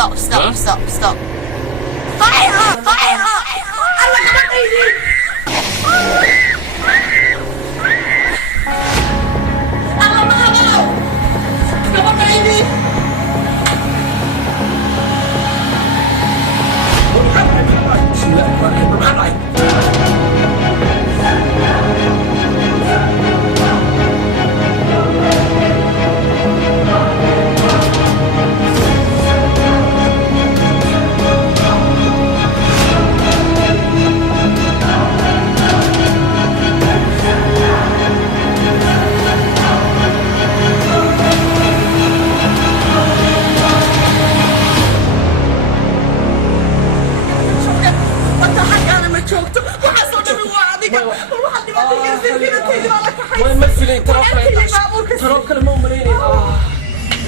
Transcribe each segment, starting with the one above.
stop. Fire! Allah kahretsin! Allah mahal! Kapatayım! ترى كلمة مليانة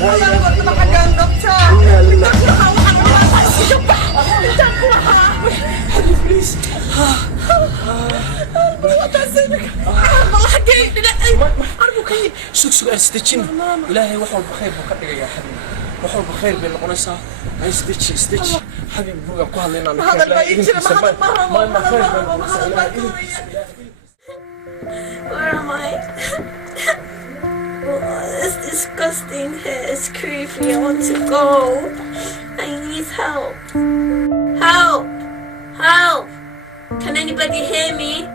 والله قلت له حق انقطع بليز والله حقي ارجوك سوق استجن إلهي وحول بخير بكرة يا حبيبي وحول بخير بين قناصة استج حبيبي بقى كوها لنا هذا البيت Where am I? Oh, it's disgusting here. It's creepy. I want to go. I need help. Help! Can anybody hear me?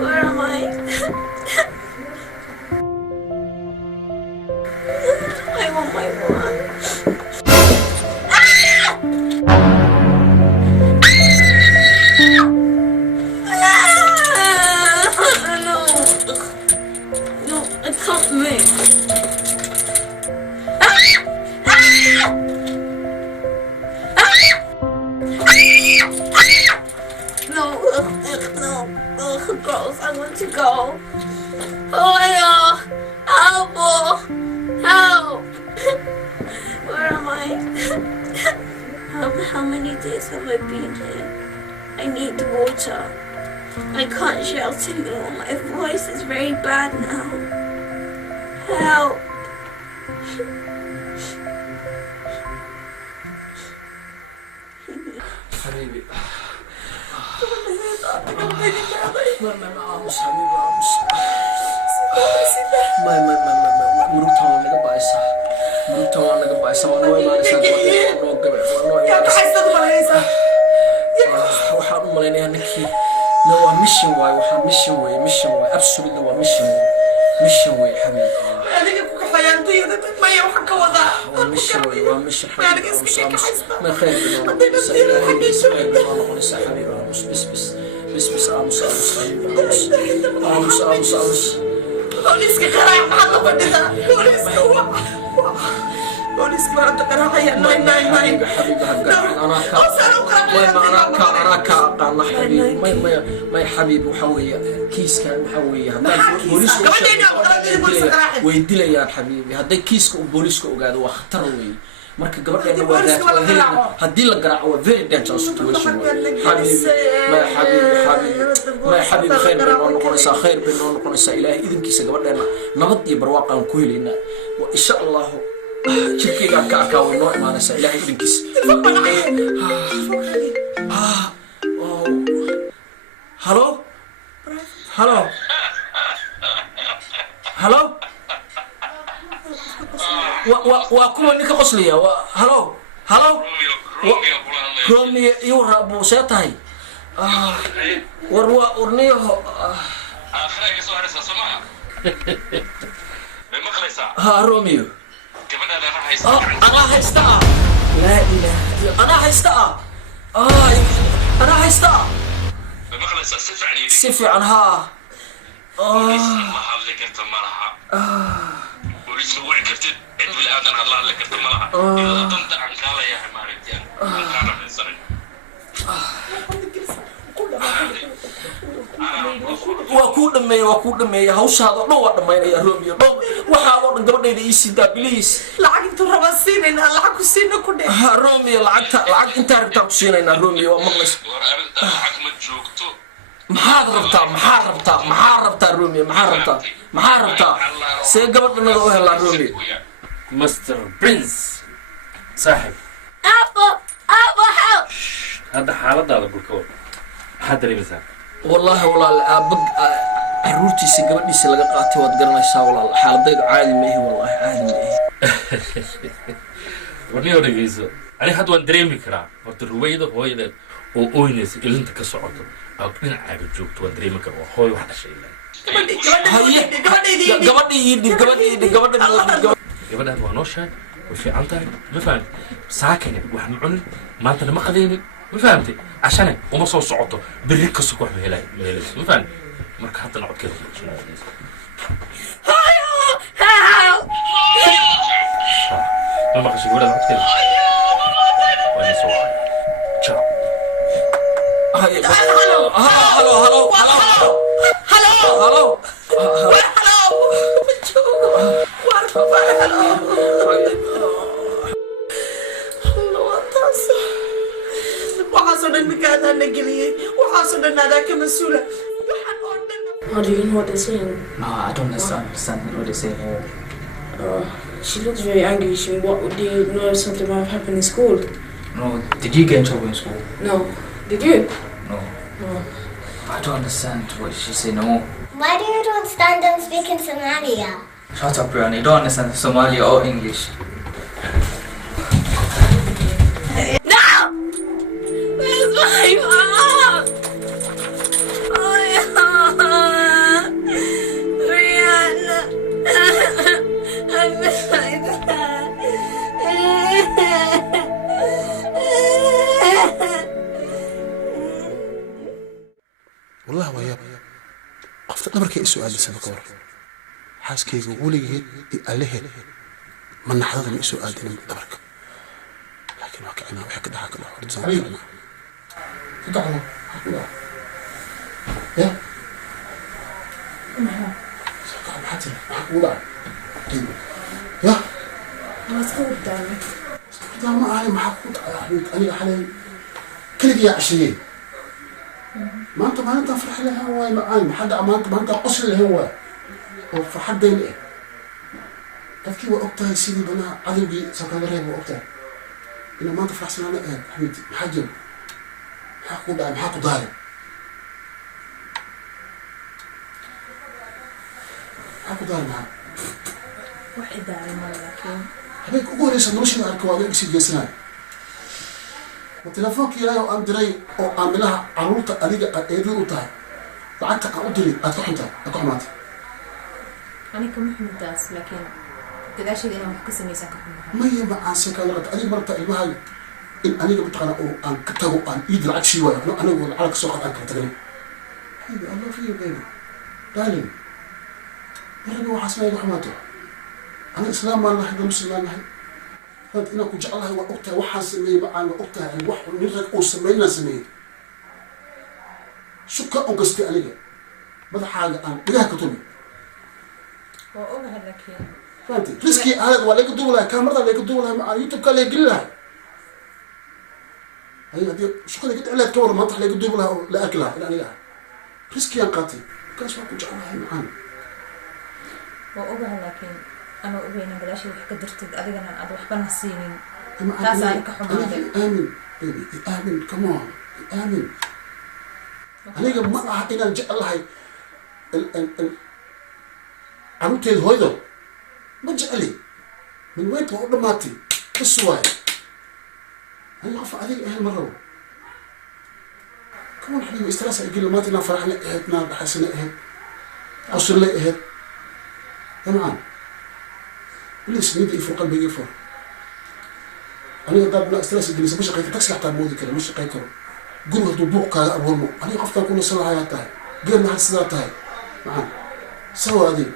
Where am I? I want my one. Gross, I want to go. Oh yeah, help! Where am I? How many days have I been here? I need water. I can't shout anymore. My voice is very bad now. Help! حبيبي ما أمس حبيبي أمس ما مرتها وانا قبايسة ونوي ما نساد يا كحيسة بلايسة waxaan u malaynayaa ninkii waa mission waay absolutely waa mission way xabiib adiga ku kaxayaantayda maya waxaan ka wadaa waa mission xabiib ma khayr بس أمس بوليسك قراع محل بدنا بوليسك ما عندك قراعية ناي حبيبي أنا كأقانا حبيبي ما حبيبي وحوية كيس كان محوية ويدي لي يا حبيبي هذا كيس وبوليسك وقاعد وخطر وي marka gabadheena waa raad hadii la garaaco waa very dangerous situation ma xabiib khayr bay noo noqonaysaa ilaahay idinkiisa gabadheena nabad iyo barwaaqo ku helayna wa insha Allah jirkeyga ka way noo imaanaysaa ilaahay idinkiisa hello وكم نيك قصلية هلو رومي يورا أبو سيطاي ورنيه آخرك سؤال سماع بمخلصة ها روميو كمان أنا هيستا لا إله أنا هيستا أنا هيستا بمخلصة سفع عنها ما حظك أنت مرحا بوليس وعي كفتد عند بالآدم الله لك أنت مرحا إذا ضمت عن كالا يا حمار الجان أنا من سرين waa kuu dhameeyay hawshaada dhow waa dhamaynaya Romeo dhow waxa oo dhan gabadheeda ii sida please lacag inta raba siinayna lacag ku siina ku dheh Romeo lacag inta rabtaa ku siinayna Romeo waa maqlays war arinta lacag ma joogto maxaad rabtaa Rumi maxaad rabtaa see gabadhanada u helaa Rumi Mr. Prince صاحب أبو help. هذا حالة هذا بالكون حد اللي مسافر والله أبق عرورتيسي gabadhiisa laga qaatay waad garanaysaa walaal xaaladaydu caadi ma ahi wallahi caadi ma ahi ورني ورجيزو أنا حد وان دريمي كرا ورت الرويدة هويدة أو أوينس اللي أنت كسرعته أو كنا عارف جوك وان دريمي كرا هوي واحد شيء gabadha waa noo sheeg way fiican tahay ma fahamtay saakane wax macun maanta ma qadaynin ma fahamtay ashane uma soo socoto birri ka soo wax meelay ma fahamtay marka hadda codkeeda ma maqashay gabadha codkeeda waa soo waay ciao hello How do you know what they're saying? No, I don't understand what they're saying here. She looks very angry. What do you know something might have happened in school? No, did you get in trouble in school? No. Did you? No. No. I don't understand what she said, no. Why do you don't stand and speak in Somalia? Shut up, Brian, you don't understand Somali or English. No! Where's my mom? Oh, yeah. Rihanna. I miss my dad. والله ويا قفت دبرك السؤال بس بكور حاسكيغ وليgeed الله ما نحضر من السؤال دين دبرك لكن واقعنا وحك دحك الله ورد زمان فدعنا يا سكر حتى ولا يا ما تقول دامي ما أنا محقود أنا حالي كل دي 20 ما أنت فرح لها هو معاي حد ما أنت قصر اللي هو وفرحت دين إيه تفكي وقتها سيدي بنا عذبي سكان رهيب وقتها إنه ما أنت فرح سنة إيه حبيبتي محجم محاكو داري معاه واحد داري لكن هبيك أقول ليش نمشي على الكواليس يصير جسنا وتلفونك يا أو أندري أو أعملها عروضة أليق أيدي وطاي بعدك أقدري أتوحمتها أتوحماتي أنا كمحمد داس لكن كذا شيء أنا محكس إني ساكن ما هي مع سكان أنا مرت المهاي إن أنا بتقنا أو أن كتبوا أن يد العكس شوية أنا أقول على كسوق أن كتبني هاي الله فيه بيبي دارين مرة وحسنا يحماته أنا إسلام الله هذا مسلم الله هذا إنك جعلها وقتها وحاسمي معنا وقتها الوح ونرك وسمينا سمي شو كأن قصتي عليه بدأ حاجة أنا بجاه كتبي وأقولها لك يعني فهمتي رزقي هذا ولا يقدروا لها كم مرة لا يقدروا لها مع يوتيوب كله يقول لها هي هذه شو كذا قلت عليها تور ما تحلى يقدروا لها لا أكلها لا لها رزقي أنقاتي كاش ما كنت جعلها معنا وأقولها لكن أنا أبين بلاش قدرت أدري أنا أروح بنا السنين أنا آمن بيبي آمن كمان آمن أنا ما أحد إن جاء الله ال عروتي الهيدا ما جاء لي من وين تقول ماتي السواي أنا عارف عليه مرة كمان حبيبي استرس يقول له ماتي أنا فرحنا إهتنا بحسنا إهت أصل لي إهت تمام ليش نيجي يفوق قلبي يفوق أنا قاعد استرس يقول لي مش قايك تكسي حتى مودي كده مش قايك قول له ضبوق كذا أول مو أنا قفت أكون صلاة حياتها غير ما حسناتها معنا سوى هذه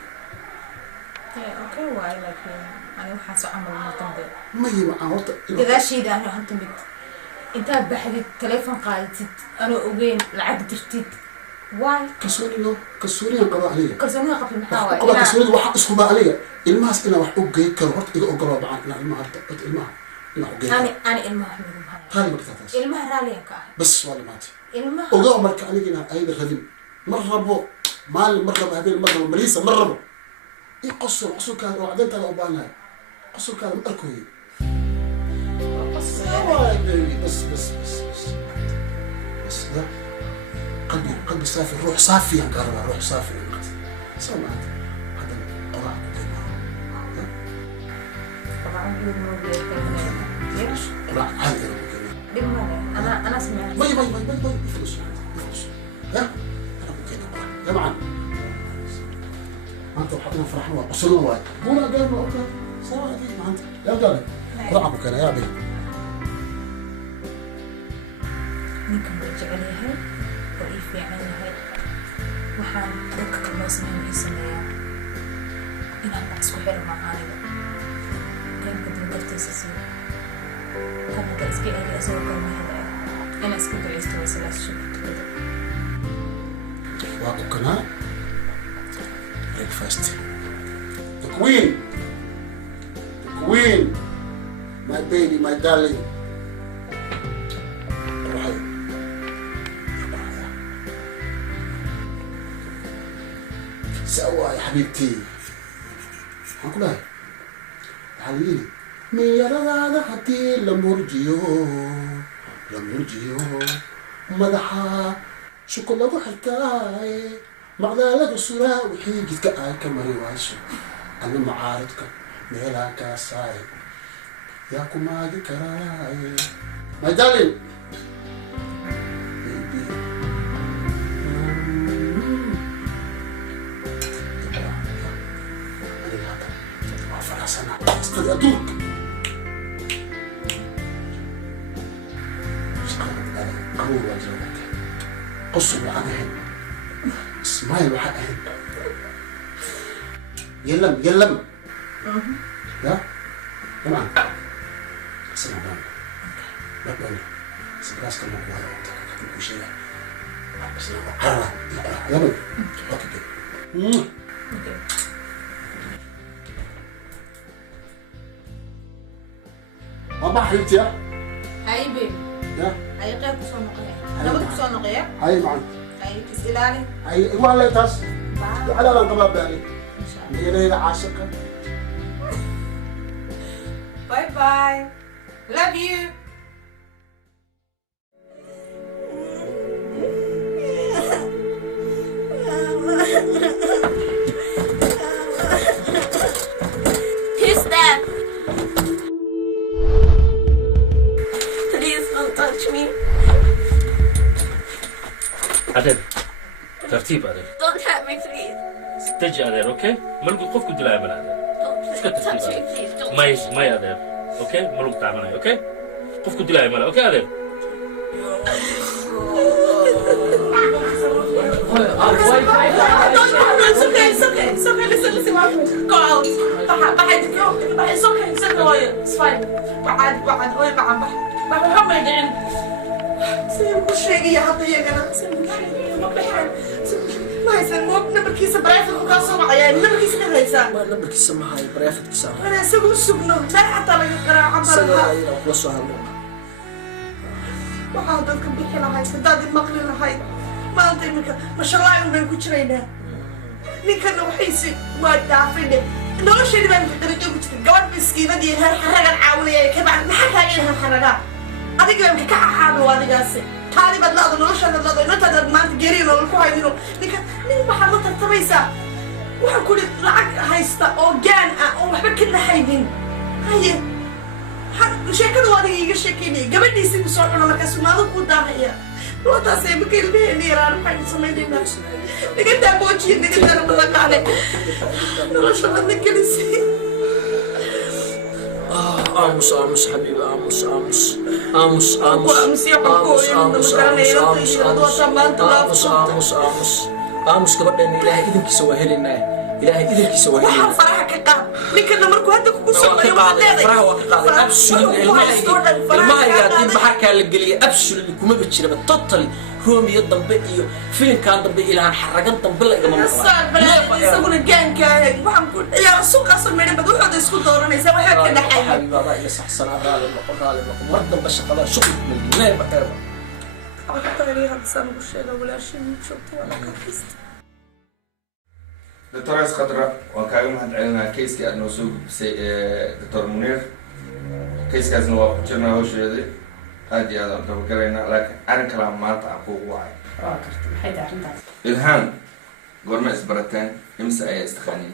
أوكي واي لكن أنا وحاسة عمل ما تنبه ما هي مع ورطة كذا شيء ده أنا هنتم بيت أنت بحدي التليفون قالت أنا أبين العقد ترتيب واي كسوري قضاء عليه كرسوني قبل المحاور كسوري وحق اسكو عليه الماس إنا وح أوجي كرهت إذا أقرب عن الماء الماء أنا إلما أحمد هاي مرتاح إلما رالي كا بس والله ماتي إلما وقع مرك علينا أيد الخدم مرة بو مال مرة هذين مرة مريسة مرة بو قصر كان وعدين ترى أبانا قصر كان مأكوي بس ده قلبي صافي روح صافي انقرب روح صافي سمعت هذا طلع ليش؟ لا هذا أنا سمعت باي فلوس ها انا ممكن يا معلم ما انت وحطنا فرحنا وصلنا وايد مو لا قال اوكي سوا اكيد ما انت يا قال رعبك انا يا بي ninkan way jecel yahay oo ii fiican yahay waxaan dadka kaloo sameyn ii sameeyaa inaan wax isku xiro macaaniga gaanka dangartiisa siiyo kan hadda iska eega isagoo kalmahada ah inaan iska duceysto way sidaas shukr waa dukanaa breakfast the queen my baby my darling سوا يا حبيبتي هقولها حبيبي من يرى هذا حتى لمرجيو مدحا شوكولاته حكاي مغلالة الصورة وحيجي كأي كمري واشو أنا معارضك ميلا كاساي ياكو ما ذكراي my darling سنة استاذ أدوك قبول واجبك قصوا عنهن اسماعيل وحقهن يلم يا تمام اسمع لا بقول سبلاس كمان ولا كل شيء بس يا بني اوكي ما حبيبتي يا هاي بيبي يا هاي قيب كسو نقيا نبدأ كسو نقيا هاي معنا هاي تسألاني هاي والله تاس على لا انقباب بالي إن شاء الله هي ليلة عاشقة باي باي love you Who's that? Please don't touch me. عدل ترتيب عدل Don't hurt me, please. استجي عدل اوكي ملقوا قفكو دلائي من عدل Don't touch me, please. Don't. ما عدل اوكي ملقوا تعملها اوكي قفكو دلائي من اوكي عدل It's okay. Listen, go out. It's okay. It's fine. بعد محمد دين. سيم كل شيء يا حتى يا جماعة. سيم كل شيء ما بحر. ما يسمى نبكي سبرايف وكاسو معايا نبكي سبرايف. ما نبكي سماها بريفت كسام أنا سوق السجنة لا حتى لا يقرأ عبر سلا الله. وصوا هالو وحاضر كبير لهاي سداد المقلي لهاي ما أنت ما شاء الله يوم بنقول شرينا. ninkan waxiisi waa daafine noloshayda baan fikirada ku jirta gabadh miskiinadii harxaragan caawinaya ka bacdi maxaa kaaga harxaragaa adiga baan ka xaxaado adigaasi taani baad laado noloshaada laado intaada maanta geeriyo nolol ku haynino nin waxaad la tartamaysaa waxaan kuli lacag haysta oo gaan ah oo waxba ka naxaynin haye sheekada waa adiga iiga sheekeynaya gabadhiisii ku soo cuno markaasuu maado ku daahaya lootaasay marka ilmaheenna yaraan waxaynu samaynayna نقدر موجين نقدر نطلق عليه نرشح لنا كنسي آموس حبيبي آموس gabadheena ilaahay idinkiisa waa helinaa ilaahay idinkiisa waa helinaa waxaan faraha ka qaad ninkana markuu hadda kugu socdayo waxaad leedahay faraha waa ka qaaday absolutely ilmahayga haddii baxarkaa la geliyay absolutely kuma jiraba totally roomiyo dambe iyo filimkan dambe ilaan xaragan dambe la igama maqlaan isaguna gaanka waxaan ku ciyaar suuqaas meedhan bad wuxuu isku dooranaysaa waxa ka seexayay حبيبي هذا إلى صح سنة رالي نقول مرة بشغلة شغل من لا بقى أكتري هذا سنة وشيء ولا شيء شفت ولا كيست دكتور خضراء وكايوم هاد علنا كيس كأنه سوق دكتور منير كيس كأنه وقتنا هو شيء هذه هذا تفكرنا لكن أنا كلام ما تعقوب واعي إلهام قرنا إسبرتين إمسى أي استخانين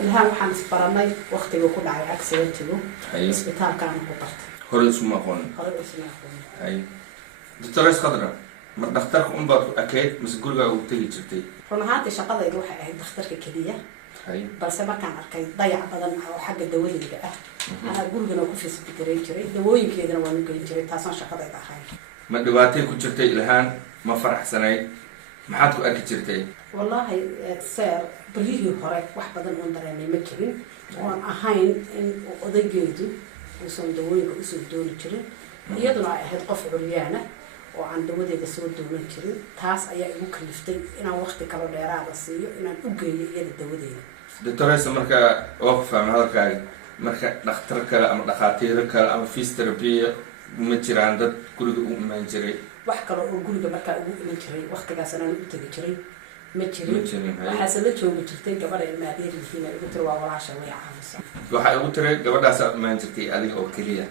ilhaan waxaan isbaranay waqtiga ku dhacay accidentigu isbitaalkaan ku bartay hore isuma aqoon hay doctor khadra ma dhakhtarka un baad akeed mise guriga uu tagi jirtay run ahaantii shaqadaydu waxay ahayd dhakhtarka keliya balse markaan arkay dayac badan oo xagga dawooyinka ah anaa gurigana ku fiisbikareyn jiray dawooyinkeedana waan u geyn jiray taasaan shaqadayda ahayd ma dhibaatay ku jirtay ilhaan ma faraxsanayd maxaad ku arki jirtay wallahi seer balihii hore wax badan oon dareemay ma jirin oon ahayn in odaygeedu uusan dawooyinka usoo dooni jirin iyaduna ay ahayd qof curyaana oo aan dawadeeda soo doonan jirin taas ayaa igu kaliftay inaan waqti kalo dheeraada siiyo inaan u geeyo iyada dawadeeda doctoresa marka oo ku fahmay hadalkaaga marka dhakhtar kale ama dhakhaatiiro kale ama physiotherapy ma jiraan dad guriga u imaan jiray wax kale oo guriga markaa ugu iman jiray waqtigaas anaan u tegi jiray ma jirin waxaase la joogi jirtay gabadha ilmaadeer yihiin ay ugu tiri waa walaasha way caawisa waxay ugu tiri gabadhaas aad imaan jirtay adiga oo keliya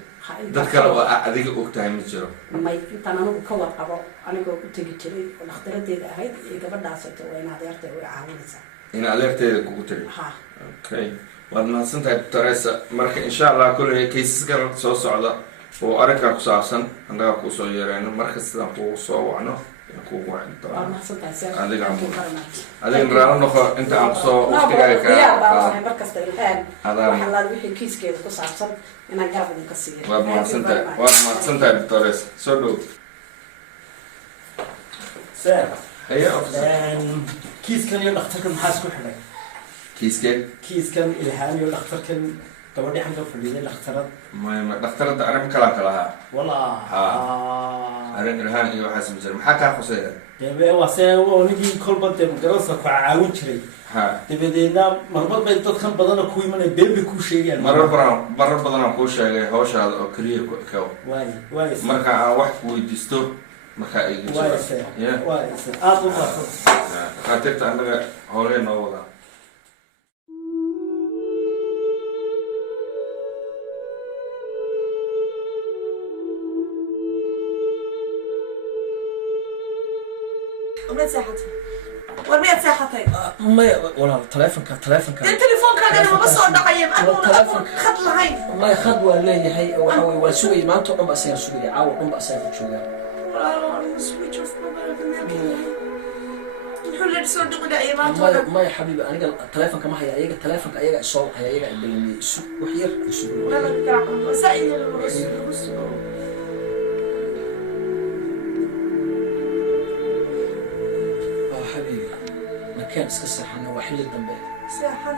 dad kale oo adiga og tahay ma jiro may intaan anigu ka warqabo anigoo u tegi jiray oo dhakhtaradeeda ahayd iyo gabadhaasata waa in adeertay way caawinaysaa in adeerteeda kugu tiri ha okay waad mahadsantahay doctoresa marka insha allah kulley kaysaska soo socda oo arrinkaa ku saabsan annagaa kuu soo yeerayno marka sidaan kuu soo wacno kugu wacin doona adiga raalo noqo inta aan kusoo waqtigaaga kaa markasta ilhaan waxalaad wixii kiiskeeda ku saabsan inaan garab idinka siiyo waad mahadsantahay doctores soo dhow kiiskan iyo dhakhtarkan maxaa isku xidhay kiiskan ilhaan iyo dhakhtarkan gabadhi xagga fadhiiday dhakhtarad ma dhakhtarada arrin kalaan ka lahaa walaa arrin ilhaan iyo waxaas ma jira maxaa kaa khuseeya debe waa see ninkii kolba dee magaransa ku caawin jiray dabadeedna marmar bay dadkan badana ku imanay beebe kuu sheegayaan marar badanaan kuu sheegay hawshaada oo keliya ku ekow marka aan wax ku weydiisto markaa iga jiro aada u baaqo dhakhaatiirta annaga howlee noo wadaa ورميت ساحتين ما ولا تلفونك تلفونك انا ما بصور دقيم انا خط لهين ما خد ولا هي وحوي وسوي ما انت دم اسير سوي عاود دم اسير جوجا والله سويتش اوف نحل نسوي دقيقه ما يا حبيبي انا التلفون كما هي ايغا التلفون ايغا الصوت هي ايغا بالمي وحير لا لا سائل كان سكسحنا وحيل الدنبه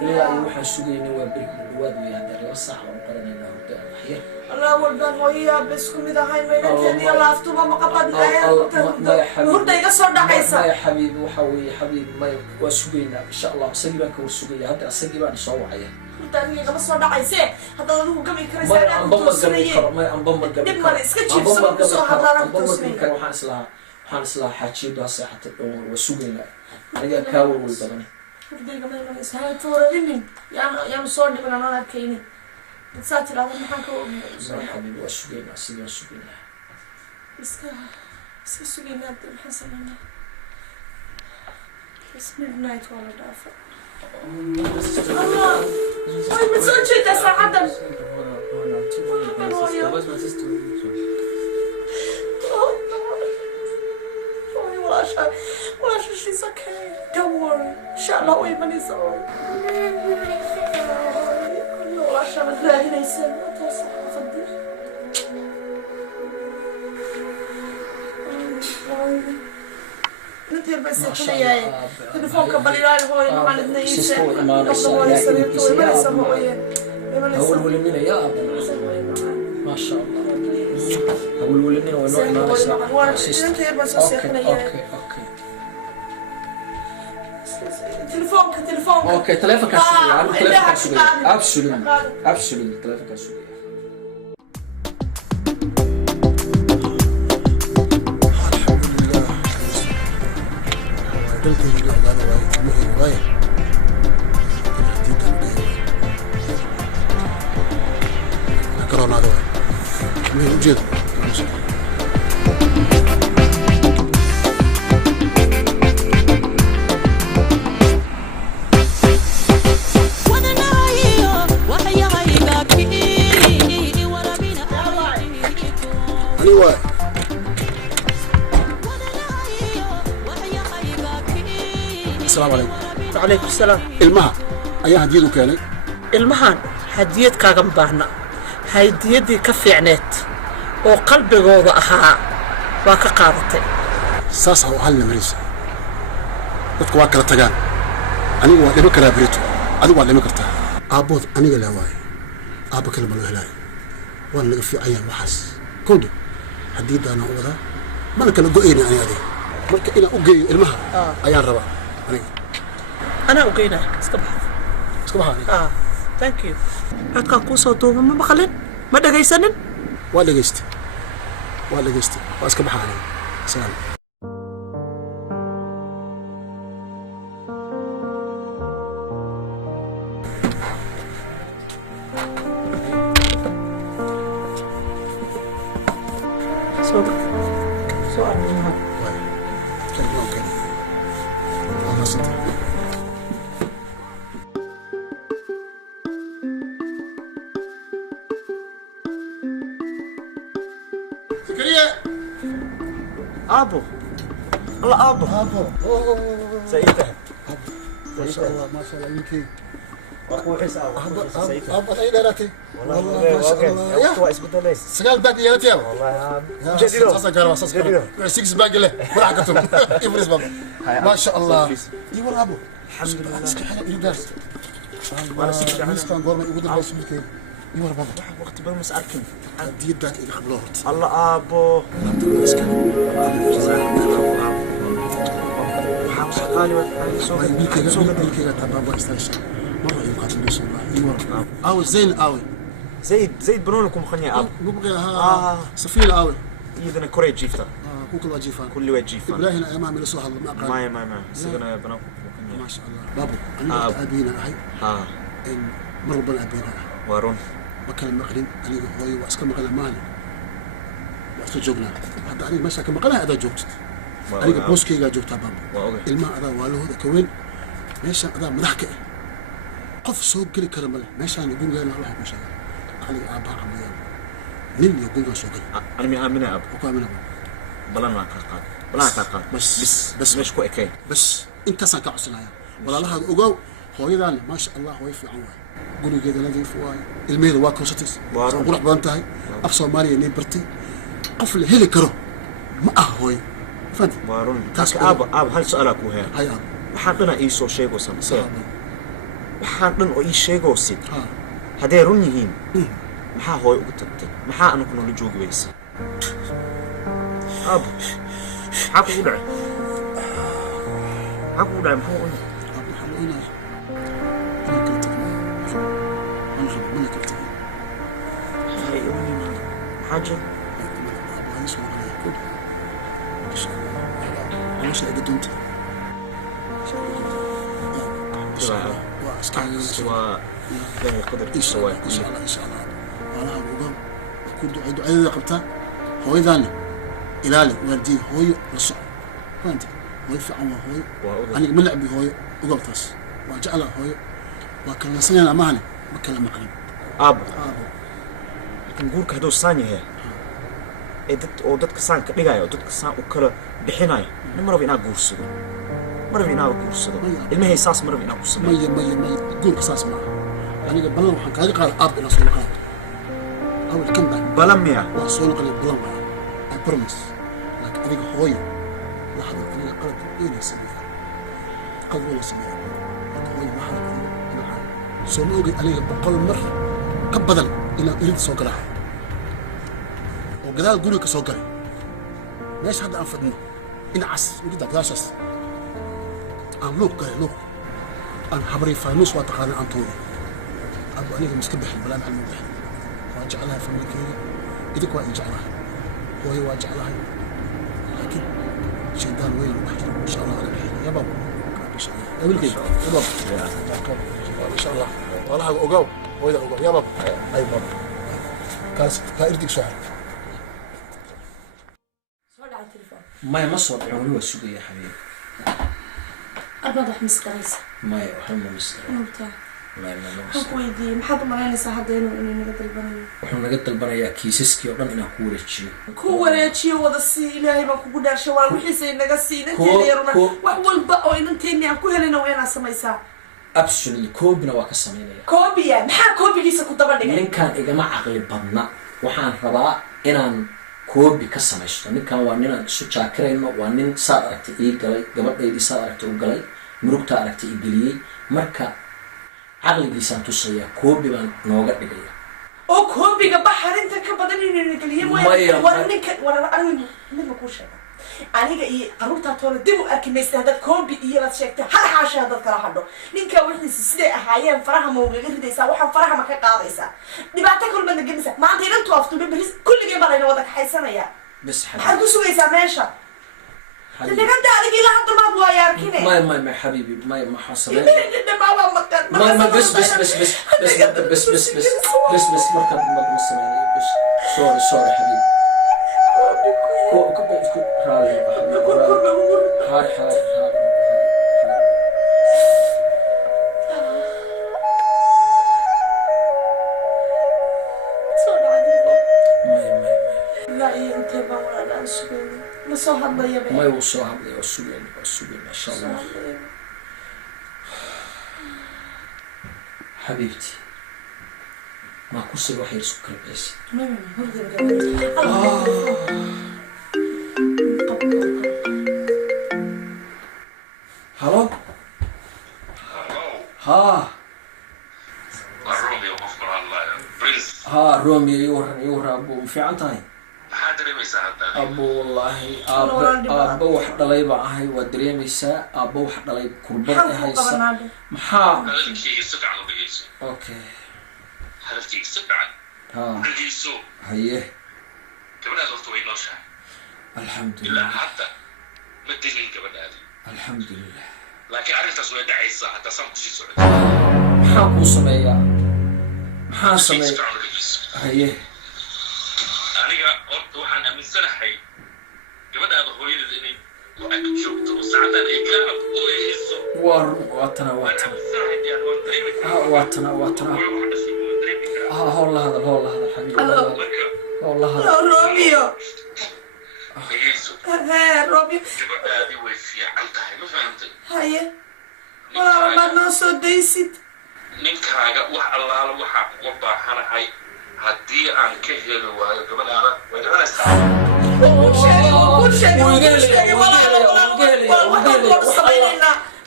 إلا أي واحد سويني وبريك الواد ويا در الصح وقرننا وده أحير الله والبن ويا بس كم إذا هاي ما ينتهي الله أفتوما ما قبض لا هردا يقصر دعيسة ما يا حبيبي وحوي حبيبي ما وسوينا إن شاء الله سجبا كوسويا هذا سجبا نصوع عليه هردا يقصر دعيسة هذا هو كم يكرسنا ما أنبم الجميع دم إسكتشيف سو هذا أنبم كانوا حنسلا حكي ده صحة وسوينا أنا كاول والبغني. هذا قبل ما يسهل توريني يا مصور لي من أنا كيني. بتساتي لازم نحكي. ما حبيبي وسوينا سيدا سوينا. بس سوينا بدل حسن أنا. بس midnight ولا دافع. الله. وين بتسوي شيء تسعة عدم. Well, she's okay. Don't worry. Inshallah, we money so. No, عشان الله يسلم. توصل فدي. نتير بس كلية. تلفون قبل يراي هوي ما عندنا يسوي. قبل ما يسوي توي ما يسوي. أول ولمنا يا أبو ما شاء الله. أول ولمنا ونوع ما نتير بس أوكي. تلفونك اوكي تلفونك سوري عارف تلفونك سوري ابسولوت تلفونك سوري دلتي اللي أقاله واي مهي واي حديد أنا واي كورونا هذا واي مهي وجد السلام عليكم. وعليكم السلام. المها أيها هدية كاني. المهان هدية كاغم باهنا. هدية كفي عنات. وقلبي غوضة أها. واكا قاضتي. ساسها وحل مريسة. dadku waa kala tagaan anigu waa dhimo karaa berito adigu waa dhimo kartaa aabood aniga la waay aaba kale ma loo helaayo waan laga fiicayaa waxaas kowda haddii daana u wadaa mana kala go-ayna ani adiga marka inaan u geeyo ilmaha ayaan rabaa aniga anaa u geynaa iska baxa aniga thank you codkaa kuu soo duuba ma maqlin ma dhagaysanin waa dhagaystay waa iska baxa aniga salaam أبو الله أبو سيدة ما شاء الله ما شاء الله يمكن أخو عيسى أبو أي دارتي والله ما شاء الله يا أخو اسمه ليش سجال باقي يا رتيا والله جديد أصلا قالوا أصلا سكس باقي له ولا حقتهم إبرز بابا ما شاء الله يقول أبو الحمد لله اسكت حلا يدرس أنا سكت على مسكان قرن يقول الناس بيكين يقول بابا وقت بمس أركن دي دات إلى خبلورت الله أبو الحمد لله اسكت حامس قالي وسوق بيلكي تبابا استنشق مرة يمكن نسوا يقول أوي زين أوي زيد بنونكم خنيا أبو مبقى سفينة أوي إذا كوري جيفتا كل واجيفان كل واجيفان إبراهيم هنا أمامي لسوا هلا ما قال ما سيدنا بنوكم ما شاء الله بابو أنا أبينا هاي إن مرة بنا أبينا وارون بكلم مقلين أنا هوي وأسكن مقلة مالي وأستجوبنا هذا أنا ماشي كم مقلة هذا جوبت أنا بوسكي جا جوبت بابو الماء هذا والله هذا كوين ماشي هذا مضحكة قف سوق كل كلام له ماشي أنا يقول لا الله ماشي خلي أبا عميان من يقول له سوق أنا مأمن أبو وكامل أبو بلا كاقاد بس مش كويكين بس انت سانك عسنايا ولا لها اوغو هويدان ما شاء الله هوي في عواي gurigeeda nadiif waay ilmeeda waa koosatay qurux badan tahay af Soomaaliya inay bartay qof la heli karo ma ah hooy fadhi waarun taas aab hal su'aal ku heer haya waxaan dhana ii soo sheego samsay waxaan dhan oo ii sheego sid hadee run yihiin maxaa hooy ugu tagtay maxaa anu ku nolol joogaysa aab حاكو ودع محو حاجة أنا شيء قدمت سواء لا يقدر سواء إن شاء الله أنا أقول كل دعاء قبتها هو إذا إلالي والدي هوي رسول فهمت هوي في عمر هوي أنا من لعبي هوي وقبتاس وجعله هوي وكان سنين معنا بكلم مقلب أبو نقولك هدو الثانية هي dadka saan ka dhigayo dadka saan u kala bixinayo marba inaa guursado ilmahay saas marba inaa ku sameeyo maya guurka saas ma aniga balan waxaan kaaga qaaday aab inaa soo noqon awal kan baa balan miya waa soo noqon balan ma I promise like adiga hooyo laxda aniga qalad inay sameeyo qalad wala sameeyo hooyo ma xal soo ma ogi aniga boqol mar ka badan inaan irid soo galaa وقدال قولي كسوقري ليش هذا أنفدني إن عس وجد قاشس أنا لوك أنا حبري فانوس واتقانا عن طولي أبو أنيك مسكبح البلاد على المبح واجعلها في المكيري إذا كوا يجعلها وهي واجعلها لكن شيطان وين وحجر ان شاء الله على الحين يا بابا ان شاء الله يا ولدي يا بابا ان شاء الله والله اوقاو وين اوقاو يا بابا اي بابا كاس كاردك شعر ما مصر عمري وسوق يا حبيبي أربعة مسكريس ما يحمل مصر ما ويدي محد ما ينسى حدا إنه نقدر البنية وحنا نقدر البنية كيسسكي وقلنا إنه كورتشي كورتشي وهذا السي إلهي ما كوجود شوال وحيس إنك السي نتيجة وحول بقى إن تيني عم كل هنا وين أسميسا absolutely كوبنا وكسمينيا كوبيا محا كوبي ليس كنت بدي من كان إجماع عقل بدنا وحن ربا إن كوبي كسميشته من كان واننا شو شاكرين وانين صارت إيجالي قبل إيدي صارت إيجالي مروك تعرفت إيجالي مركا عقل لسان تصير كوبي من نوجد إيجالي أو كوبي قبحر أنت كبدني إيجالي ولا أنا من بكوشة أنا جاي قررت أطول دمو أكيد هذا كوبي إيه شكته هذا حاشة هذا كلام هذا نينك وحدي سيد أحيان فرحة موجودة ديسا وحنا فرحة ما كقاعدة ديسا نبعت كل من الجنسة ما عندي لم توقفتوا ببريس كل جيم على نوضك حيسنا يا بس حدو سوي سامشة اللي قد عليك لا حتى ما بوا يا كذا ما حبيبي ما حصل ما بس مركب مصمين بس سوري حبيبي هاري لا انت ولا اسبوعين ما صاحب يا بني ما يوصل اسبوعين ما شاء الله حبيبتي ما كوسي واحد سكر بس هلو ها الرومي وقفنا الله برنس ها رومي يورا ابو في عنتاي maxaa dareemaysaa hadda abo wallahi abo wax dhalay baa ahay waa dareemaysaa abo wax dhalay kurbad ay haysa maxaa hadalkayga si fiican u dhegeyso okay hadalkayga si fiican u dhegeyso haye gabadhaad horta way nooshahay alxamdulillah ilaa hadda ma dilin gabadhaadi alxamdulillah laakiin arrintaas way dhacaysaa hadda saan kusii socda maxaa kuu sameeyaa maxaa sameeya haye aniga horta waxaan aaminsanahay gabadhaada hooyadeeda inay ku ag joogto oo saacadaan ay kaa ag ooyeyso waatana هلا هذا حبيبي والله هذا روميو dhegeyso روميو gabadhaadii way fiican tahay ma fahamtay haye ma noo soo daysid ninkaaga wax allaala waxaa uga baahanahay haddii aan ka heli waayo gabadhaada way dhalanaysaa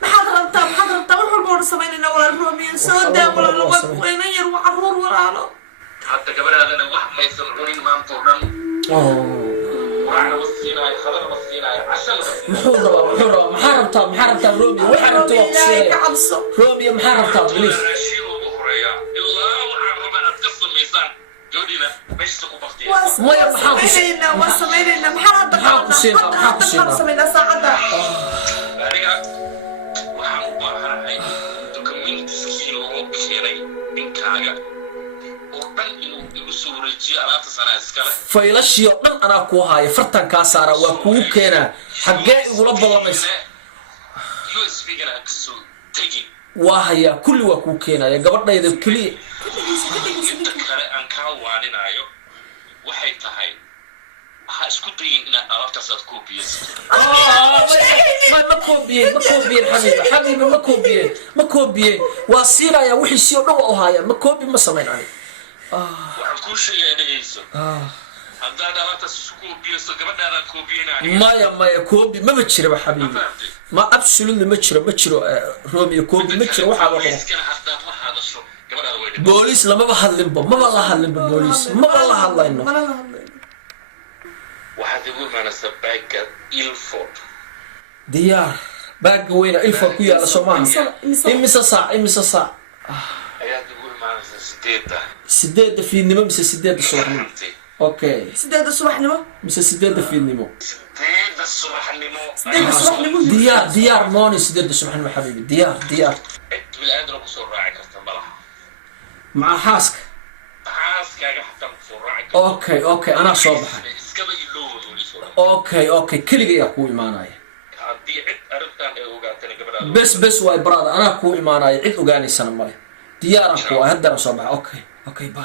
maxaad rabtaa wax walba wada samaynayna walaal romiyo soo daa walaal wayna yar waa caruur walaalo hadda gabadhaadana wax maysan cunin maanta oo dhan waxna ma siinaayo khadana ma siinaayo cashana muxuu rabaa maxaa rabtaa romiyo waxaa rabtaa romiyo maxaa rabtaa please raashin ugu horeeya ilaa waxaa rabaa inaad ka samaysaan gabadhiina meesha ku baktiya waa samaynayna maxaa samaynaa saacadda aniga waxaan u baahanahay dokumentiskii loo keenay ninkaaga oo dhan inuu igu soo wareejiyo alaabta sanaa iskale faylashii oo dhan anaa kuu haaya fartan kaa saara waa kugu keenaa xaggee igula ballamaysa USB-gana ha kasoo tegin waa hayaa kulli waa kuu keenaya gabadhayda keliya inta kale aan kaa waaninaayo waxay tahay waxaa isku dayin inaad alaabtaas aad koobiyeysato ma koobiyeen waa siinayaa wixii si oo dhan waa u haaya ma koobi ma samayn ani waxaan kuu sheegaya dhegeyso haddaad alaabtaas isu koobiyeyso gabadhaadaan koobiyeynayo maya koobi maba jiraba xabiibi ma absolutely ma jiro romeo koobi ma jiro waxaa la qabo haddaad la hadasho gabadhaada way booliis lamaba hadlinba booliis maba la hadlayno waxaad igu imaanaysaa baagga ilford diyaar baagga weyna ilford ku yaala soomaha imise saac ayaad igu imaanaysaa 8 fiidnimo mise 8 subaxnimo okay 8 subaxnimo mise 8 fiidnimo 8 ديار موني سديد الصبح حبيبي ديار بالآدم كسر راعي كرتملها مع حاسك حتى كسر راعي اوكي انا صبح اوكي كل يا اخوي معايا بس واي براد انا اخوي معايا عيد اوغاني سنه مالي ديار اخو هدر صبح اوكي باي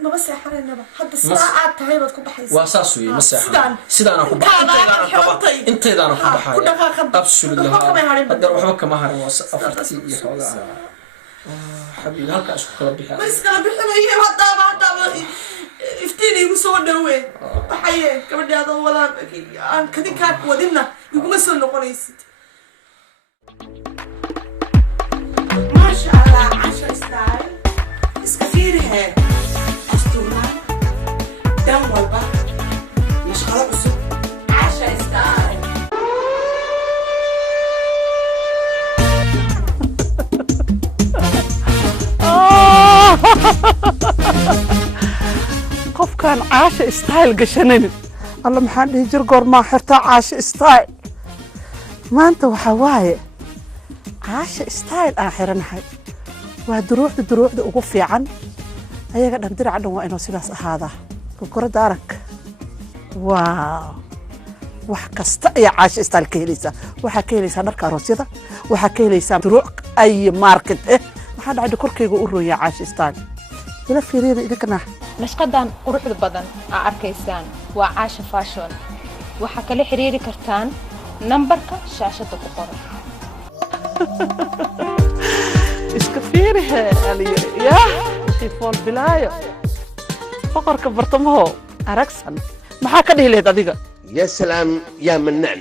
ما بس حرينا حتى الساعات هاي بتكون بحيس واساسوي مساحه سيدان اكو بحاي انت انا اكو بحاي ابسولوتلي هذا وحبك ما هرم افتي يا خوغا حبيبي هلك اسكو كلا بخا بس كلا بخنا هذا افتيني وسو دوي بحيه كبدي هذا ولا ان كدي كاك ودنا يقوم سو نقونيست ما شاء الله 10 ستايل اسكثير هي دم والبا مش خلاص 10 ستايل قف كان عاش ستايل قشنين الله محل يجر قور ما حرتا عاش ستايل ما انت وحواي عاش ستايل آخر نحي ودروح وقف عن أي قد ندير عنه وإنه سلاس هذا الكرة دارك واو وحكست يا عاش ستايل كيليسا وحكيليسا نركا روسيدا وحكيليسا دروع أي ماركت waxaan dhacay korkayga u rooyay caash style ila fiiriyada idinka nashqadan quruxda badan aa arkaysaan waa caasha fashion waxa kale xiriiri kartaan nambarka shaashada ku qoran iska fiiriha aliyo ya telefoon bilaayo faqarka bartamaho aragsan maxaa ka dhihileed adiga ya salaam ya mannan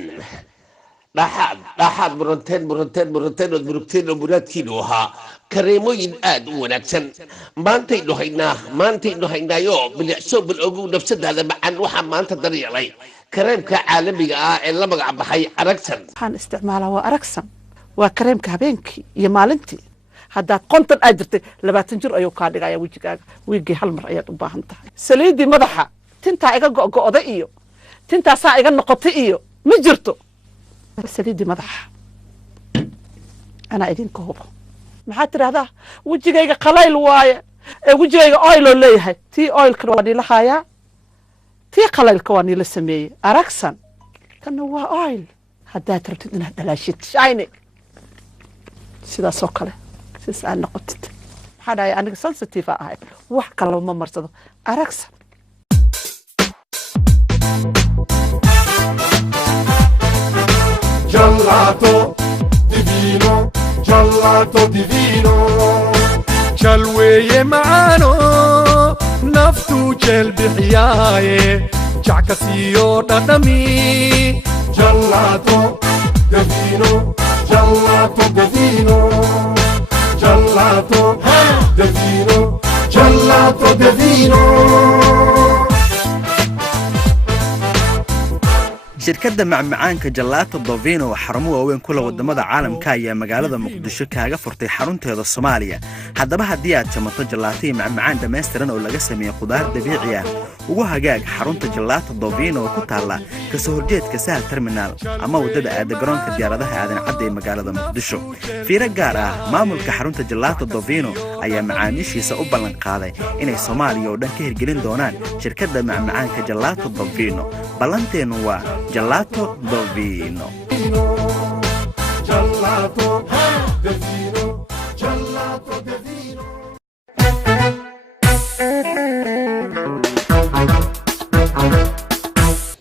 dhaxad burunteen oo muraadkiinu ahaa kareemooyin aad u wanaagsan maantaynu haynaayo bilicso bil ogu nafsadaada macaan waxaa maanta daryeelay kareemka caalamiga ah ee la magac baxay aragsan waxaan isticmaalaa waa aragsan waa kareemka habeenkii iyo maalintii haddaad konton aad jirtay 20 jir ayuu kaa dhigaya wejigaaga wiigii hal mar ayaad u baahan tahay saliidii madaxa tintaa iga go'go'da iyo tintaasaa iga noqotay iyo ma jirto saliidii madaxa anaa idinka hubo maxaad tidhaahdaa wejigayga qalayl waaye ee wejigayga oil oo leeyahay tii oilkana waa niila haayaa tii qalaylka waa niila sameeyey aragsan kana waa oil haddaad rabtid inaad dhalaashid shine sidaasoo kale sidaas aad noqotid maxaa dhahay aniga sensitive ahay wax kalaba ma marsado aragsan gelato divino chalweye maano naftu jel bixiyaye jackasiyo dadami gelato divino gelato divino shirkadda macmacaanka Gelato Dovino oo xarumo waaweyn kula wadamada caalamka ayaa magaalada Muqdisho kaaga furtay xarunteeda Soomaaliya haddaba haddii aad jamato gelato macmacaan dhameystiran oo laga sameeyo khudaar dabiici ah ugu hagaag xarunta Gelato Dovino oo ku taala ka soo horjeedka Sahal Terminal ama wadada aad garoonka diyaaradaha aadan cad ee magaalada Muqdisho fiiro gaar ah maamulka xarunta Gelato Dovino ayaa macaamiishiisa u ballan qaaday inay Soomaaliya oo dhan ka hirgelin doonaan shirkadda macmacaanka Gelato Dovino ballanteenu waa Gelato Dovino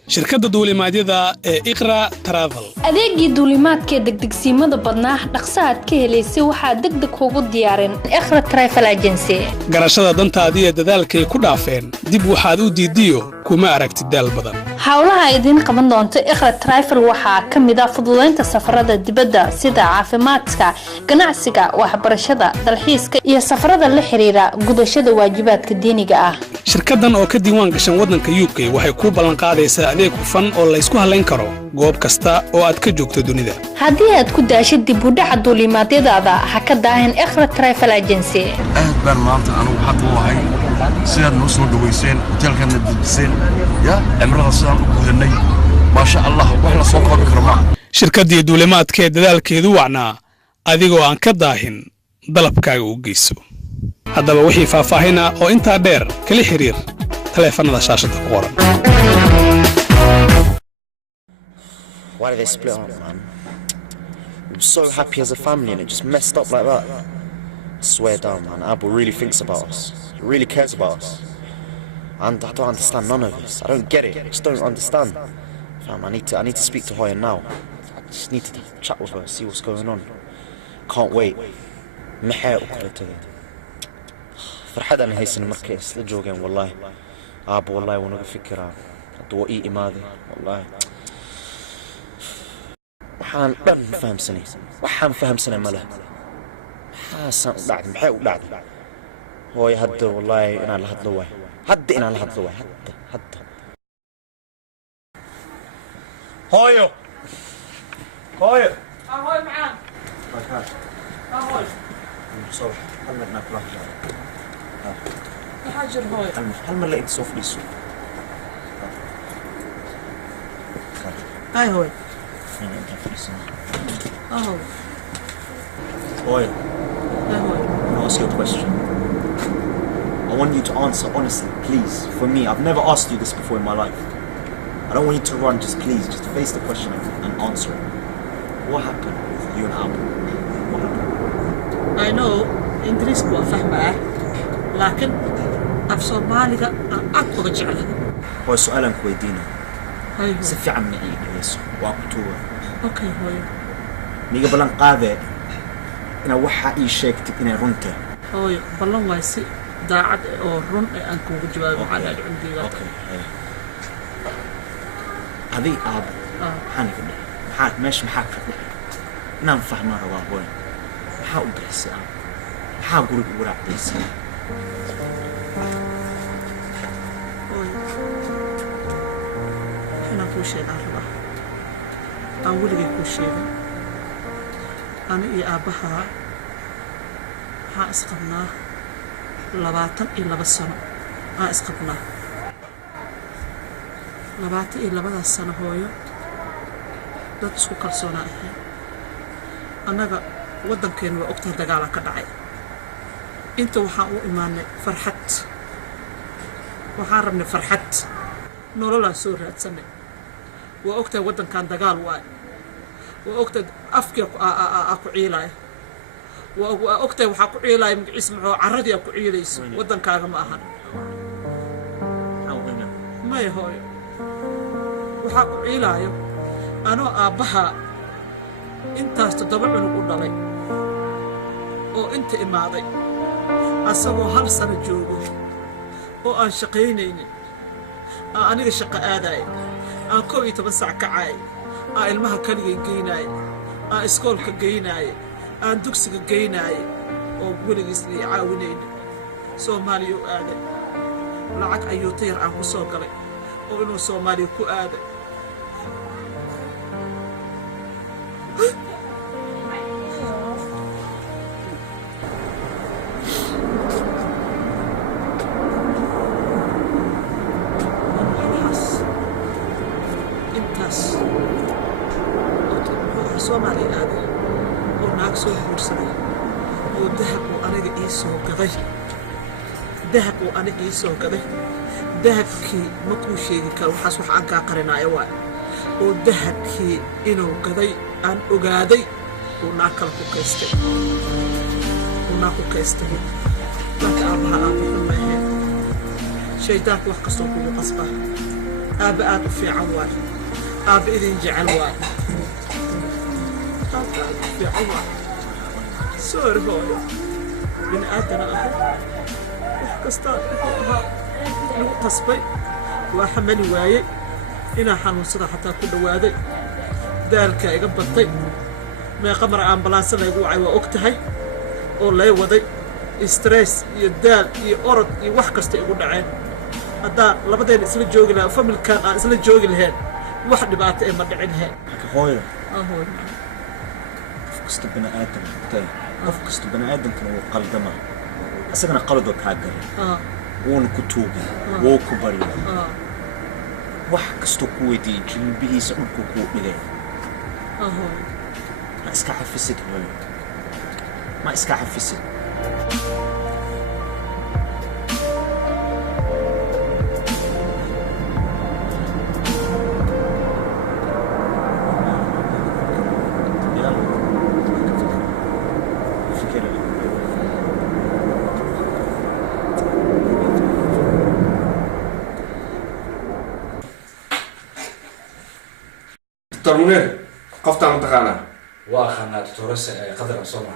shirkadda duulimaadyada ee Iqra Travel adeegii duulimaadka degdegsiimada badnaa dhaqsaad ka helaysay waxa degdeg ugu diyaarin Iqra Travel Agency garashada dantaadii dadaalkay ku dhaafeen dib waxaad u diidiyo kuma aragtid daal badan hawlaha idin qaban doonto Iqra Travel waxa kamid ah fududeynta safarada dibadda sida caafimaadka ganacsiga waxbarashada dalxiiska iyo safarada la xiriira gudashada waajibaadka diiniga ah shirkaddan oo ka diiwaan gashan wadanka UK waxay ku ballan qaadaysaa adeeg hufan oo la isku halayn karo goob kasta oo aad ka joogto dunida haddii aad ku daashid dib u dhaca duulimaadyadaada ha ka daahin Iqra Travel Agency aad baan maanta anigu xaq u ahay sidaad noo soo dhaweyseen hoteelkana dejiseen ya cimrada sidaan u gudanay maasha allah wax la soo koobi karo maaha shirkaddii duulimaadkee dadaalkeedu wacnaa adigoo aan ka daahin dalabkaaga u geyso haddaba wixii faahfaahina oo intaa dheer kala xiriir taleefannada shaashadda ku qoran Why did they split up, man? We were so happy as a family and it just messed up like that. I swear down, man. Abu really thinks about us. He really cares about us. And I don't understand none of this. I don't get it. I just don't understand. Fam, I need to speak to Hoya now. I just need to chat with her, see what's going on. Can't wait. محيا وكلته. فرحت أنا هيسن مركز لجوجين والله. أبو والله وانا بفكر دوائي ماذا والله. waxaan dhan fahamsanay waxaan fahamsanay mala xaasan dhacday maxay u dhacday hooyo hadda wallahi inaan la hadlo waay hadda hooyo هاي معاك هاي صوح هل بدنا كلام حاجر هاي هل ما لقيت صوف ليسو هاي هاي Oh. Oi. I'll ask you a question. I want you to answer honestly, please. For me, I've never asked you this before in my life. I don't want you to run, just please, just face the question and answer it. What happened with you and Abu? What happened? I know English ku fahmaa, laakiin af Soomaaliga aan aad uga jeclahay. Hooy su'aalan ku weydiina. Si fiican ma ii dhageyso. Waa ku tuuga. Okay, hooyo. Miga ballan qaadee ina waxa ii sheegtay inay runta. Hooyo, ballan waa si daacad oo run aan kuugu jawaabo xaalad cundiga. Okay. Adi Abu. Xaniga. maxaa meesha maxaa ka dhacay inaan fahmo rabaa hooyo maxaa u bixisay Abu maxaa guriga ugu raacdaysay أنا كل شيء أعرفه أول كل شيء أنا يا أبها هاسقبنا لباتن إلا بالسنة هاسقبنا لباتن إلا بعد السنة هويو لا تسكو كرسونا أنا ودن كان وقتها دجالة كدعي أنت وحاو إيمان فرحت وحاربني فرحت نورلا سورة سنة وقتها ودن كان دجال واي وقتها أفكي أكو عيلاي وقتها وحاكو عيلاي من اسمه عردي أكو عيليس ودن كان ما أهان ما يهوي وحاكو عيلاي أنا أبها أنت استدبر من قدامي أو أنت إمادي أسمو هل سنة جوجو أو أن شقينيني أنا شقة آداي أنا كوي تبصع كعاي أنا المها كلي جيناي أنا إسكول كجيناي أنا دكس كجيناي أو بوليس لي عاونين سوماليو آداي لعك أيوتير عن مسوقلي أو إنه سوماليو كو آداي Somali aada oo naag soo guursaday oo dahab oo aniga ii soo gaday dahabkii ma kuu sheegi karo waxaas wax aan kaa qarinaayo waay oo dahabkii inuu gaday aan ogaaday oo naag kale ku kaystay marka aabaha xun ma ahayn shaydaanku wax kastoo kugu qasba aaba aad u fiican waay aaba idin jecel waay في عمر سور هاي من آدنا أهو وحكستان أهو قصبي وحمل واي إنا حنون صدا حتى كل وادي ذلك يقبضي ما قمر أمبلانس لا يقوعي وأكتهي ولا يوضي ستريس يدال يأرد يوحكست يقول عين هذا لبدين إسلا جوجي لها فمل كان إسلا جوجي لهين واحد بعت إيه مدعين هين هاي أهو قصة بني آدم قف قصة بني آدم كانوا قلدما أسألنا قلدوا كعجل wuuna ku tuugay wuu ku baryay wax kastoo ku weydiiyey jilbihiisa dhulku kuu dhigay ma iska xafisid hooyo ma iska xafisid دكتور منير قفت عن تقانا واخنا دكتورس قدر صنع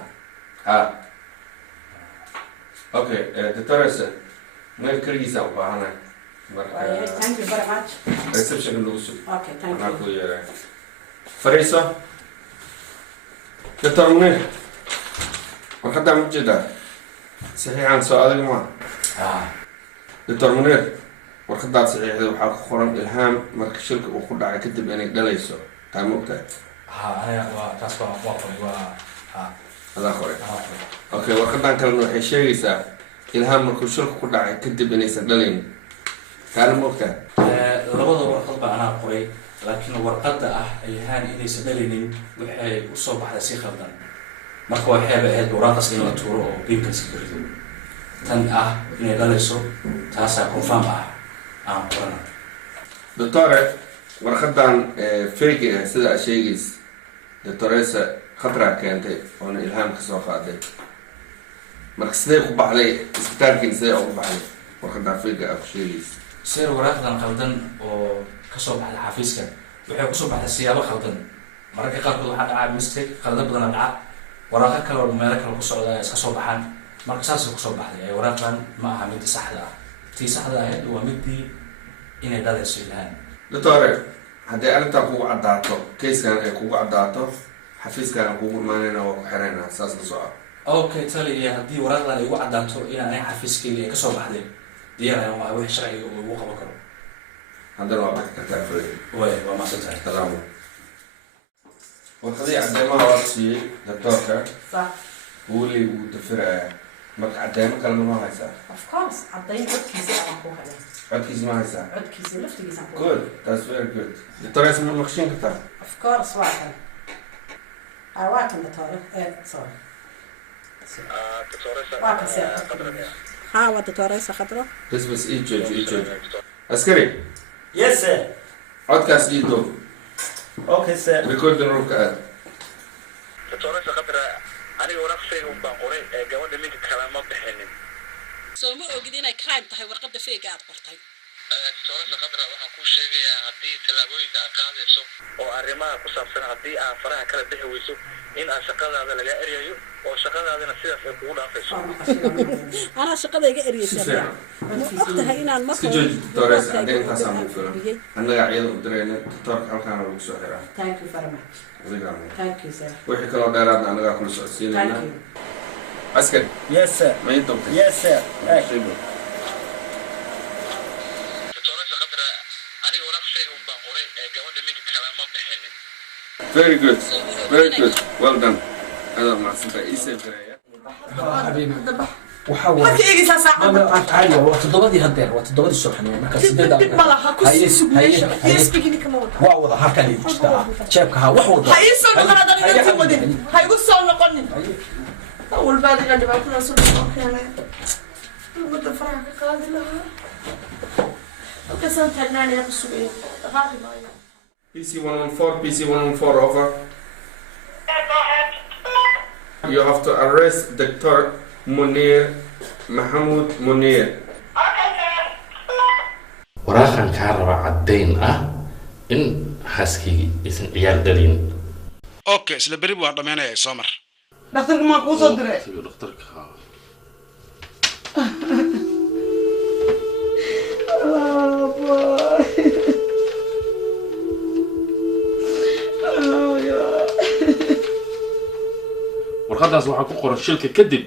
اوكي دكتورس ميل كريسا وباهنا Thank you very much. ريسبشن اللوسو Okay, thank you. فريسا دكتور منير وقد عم جدا صحيح عن سؤالك ما دكتور منير warqadaad saxiixday waxaa ku qoran ilhaam marka shilka uu ku dhacay kadib inay dhalayso taa ma ogtahay adaa qoray okay warqadan kalena waxay sheegaysaa ilhaam markuu shilka ku dhacay kadib inaysan dhalaynin taana ma ogtahay labada warqad baa anaa qoray laakiin warqada ah ilhaan inaysan dhalaynin waxay usoo baxday si khaldan marka waxayba ahayd waraaqas in la tuuro oo biinkaska garido tan ah inay dhalayso taasaa confirm ah دكتورة ورخدان فيجي سيدا أشيجيس دكتوريسا خطرة كانت وانا إلهام كسوف عدي مركز سيدا يقوب علي اسبتال كين سيدا يقوب علي ورخدان فيجي أشيجيس سير وراقدان خلدان وكسوف على حافيسكا وحي كسوف على السيابة خلدان مركز قاركود waxaa dhacay mistake qalad badan dhaca waraaqa kale oo meel kale ku socda iska soo baxaan marka saas ku soo baxday waraaqdan ma aha mid saxda ah tii saxda ah waa midii inay dhalayso ilhaan دكتورة haddii arrintaa kugu caddaato keyskan ay kugu caddaato xafiiskan kugu imaanayna waa ku xirayna saas la soco okay tali iyo haddii waraaqdan ay ugu caddaato inaanay xafiiskayga ay kasoo baxday diyaar waa wax sharciga ugu qaban karo haddana waa bixi kartaa furay waa maasantahay taqaamu warqadii caddeemaha waa siiyey doctorka weli wuu dafirayaa marka caddeemo kalena ma haysaa Of course, caddayn codkiisa aan ku helay. codkiisa ma haysaa Codkiisa laftigiisa aan ku good that's very good doctores ma maqshin kartaa Of course, waa kan. Waa kan doctor. Sorry. Waa kan sir. Waa doctoresa Khadra. بس ايجوج عسكري Yes sir. عودكاس ايدو Okay sir. ريكورد الروك قاعد دكتورة خضرة أنا وراك شيء وبقولي جواد منك كلام ما بحنين. Soo ma ogid inay crime tahay warqadda feega aad qortay. دكتورة خضرة waxaan ku sheegayaa haddii talaabooyinka aad qaadayso oo arrimaha ku saabsan haddii aad faraha kala bixi weyso in aad shaqadaada laga eriyayo oo shaqadaadana sidaas ay kugu dhaafayso. Anaa shaqadayga eriyaysaa. Ogtahay inaan marka دكتورس عندنا تاسع مفرم أنا قاعد أدرينا دكتور كان روك سهرة Thank you very much. Thank you sir. وحكي كلام دارنا أنا قاعد كل سعسين Thank هنا you. عسكري Yes sir. ما ينتم Yes sir. دكتورة خضرة أنا وراك شيء وبقولي جواد منك كلام ما بحنين. very good well done هذا مع سنتا إيسا جرايا Marka eegaysaa saacadda. عادي waa todobadii hadeer waa todobadii subaxnimo marka sideed Dib ma laha ku sii sug meesha. Yes bigini kama wada. waa wada halkan ay jirtaa jeebka ha wax wada Ha ii soo noqon adan inta wadin. Ha igu soo noqonin. Awal baad ina dhibaatada soo keenay. Umada faraha ka qaadi lahaa. Halka san tagnaan ee ku sugay. Dhaqaaqi maayo. PC 114 PC 114 over you have to arrest Dr. Munir Mahmoud Munir waraaqan kaa raba caddayn ah in xaaskii isan ciyaar dhalin okay isla beri waa dhamaynaya soo mar dhakhtarka maa kuu soo diray dhakhtarka warqadaas waxaa ku qoran shilka kadib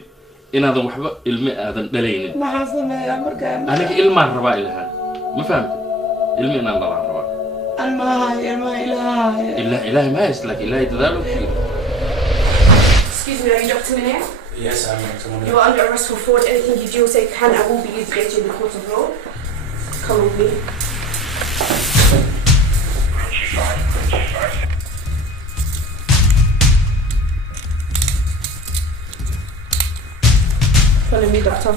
inaadan waxba ilmi aadan dhalaynin maxaa sameeyaa markaa aniga ilmaan rabaa ilahaan ma fahamta ilmi inaan dhalaan rabaa ilmaha ilaahay ilaahay ma hayst laakiin ilaahay dadaalo Excuse me, are you Dr. Munir? Yes, I'm You are under arrest for fraud. Anything you do or say can and will be used against you in the court of law. Come with me. Follow me, doctor.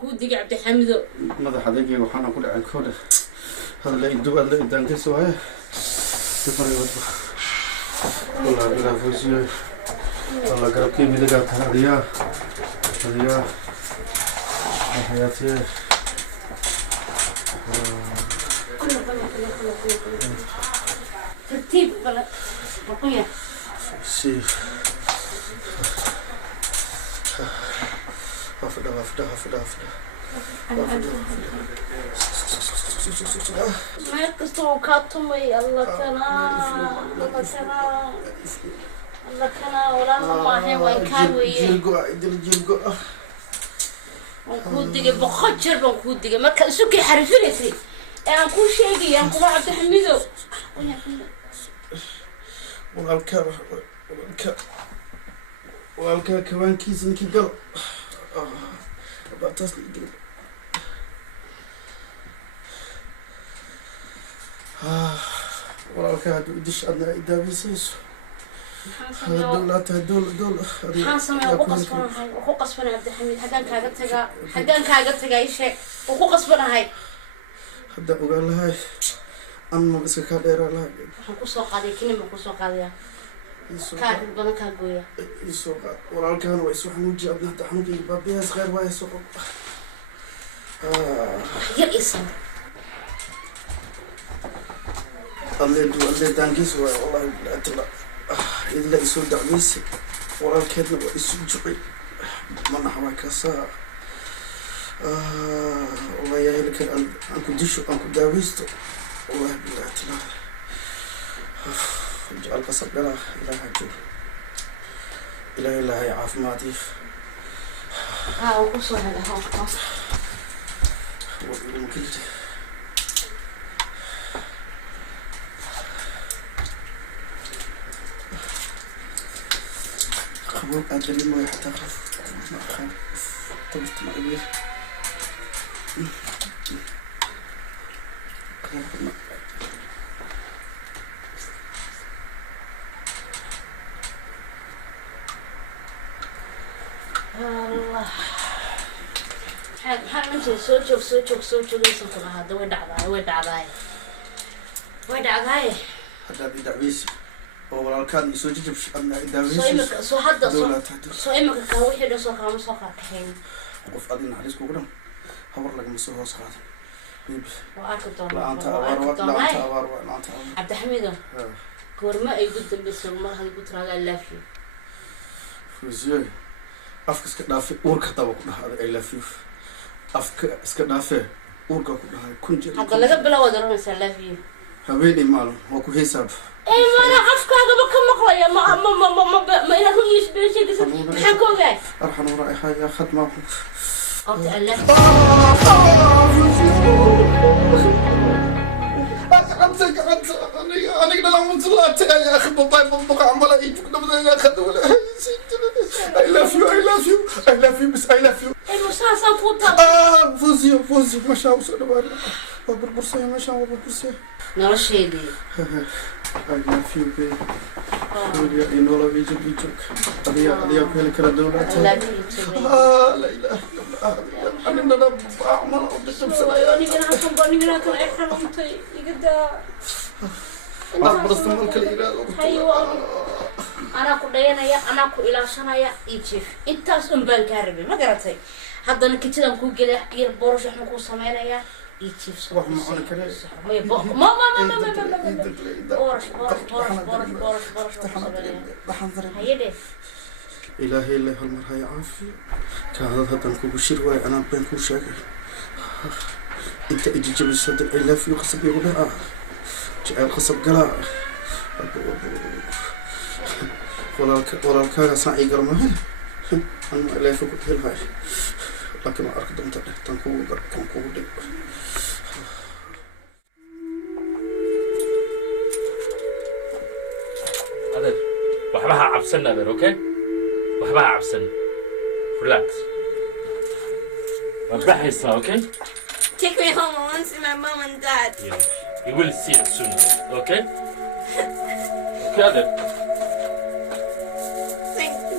كودي عبد حميدو ماذا حديقي وحنا كل عن كله هذا اللي يدو اللي يدان كسوه سفر يوضح والله بلا فوزي والله قرب كي ميدقا هذيا حياتي ترتيب بلا بقية سي هفدا ما يقصوا كاتمي الله كنا ولا ما هي وين كان وياه جلقوا وكودي بخجر بكودي ما كان سوكي حرفيني أنا كل شيء أنا كل عبد حميدو والكا كمان كيس نكي قل بتصل قلب والكا دش أنا إذا بيسيس دول حاسمي وخو قصفنا عبد الحميد حقان كاغتغا ايش وخو قصفنا هاي هدا وقال لها أما بس كاديرا لا كوسو قادي كلمه كوسو قاديا كاد بدن كاغويا يسوق والكا هو يسوق حنوجي عبد الحميد بابي صغير واي يسوق يا اسم اللي دانجيس والله لا تلا إلا يسوع دعويس ورا الكذب ويسوع جبي من حواك صار والله يا هلك أنكو ديشو أنكو دعويستو والله بالله تلا جعل قصب بلا إله جل إله يعاف ما ديف وصل هذا هو ممكن خبوك أدري ما يحتاخف ما خاف طبت ما أبيه الله حال منتي سوتشوك يسمكم هذا وين دعضاي هذا بدعويس والله كان يسوي جبش أنا دعويس سو حدا سو إما كوحي ده سو كام سو كحين وقف أدين على سكوكنا هور لك مسوي صعد لا أنت أوار عبد الحميد كورما يقول بس ما هذا يقول ترى لا في فوزي أفكس كنافي أورك تبغى كنا هذا إلا في أفكس كنافي أورك كنا هذا كنجر هذا لا قبل ودرون مسلا فيه هبيني ماله وكو حساب إيه ما أنا أفكر قبل كم مقلية ما إلى كل يشبه شيء بس حكوا جاي أرحم ورائي حاجة أخذ معكم أو تألف أنا لا مزلات يا أخي باباي بابا عمال يجيك نبض أخذ ولا I love you بس I love you المسلسل فوتا فوزي ما شاء الله بارك بابر برسي ما شاء الله برسي نرشي دي I love you baby يا إنولا بيجوك أديا كل كلا دولات لا إله إلا الله أنا نبغى أعمل أبدي بسرعة أنا كنا كل إحنا نمتي يقدر أنا كدينا أنا كإلى شنايا يجيف أنت أصلا بالكهرباء ما قرأتي هذا أنا كتير أقول كده حكي البورش إحنا كل سمينا يا يجيف صح ما هيدي إلهي الله المرة يعافي كهذا هذا نكون شروي أنا بنكون شاكر أنت إجي جب الصدق إلا في قصب يقولها جعل قصب قلا ولا الكاغا صاعي قرمه أنا لا يفوق هل هاي لكن ما أركض أنت تنكو دق adeer waxba ha cabsan adeer okay waxba ha cabsan relax waa baxaysaa okay Take me home. I want to see my mom and dad. yeah. You will see it soon okay okay adeer Thank you.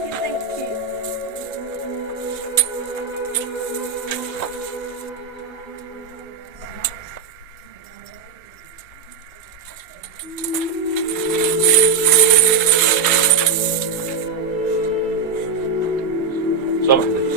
صح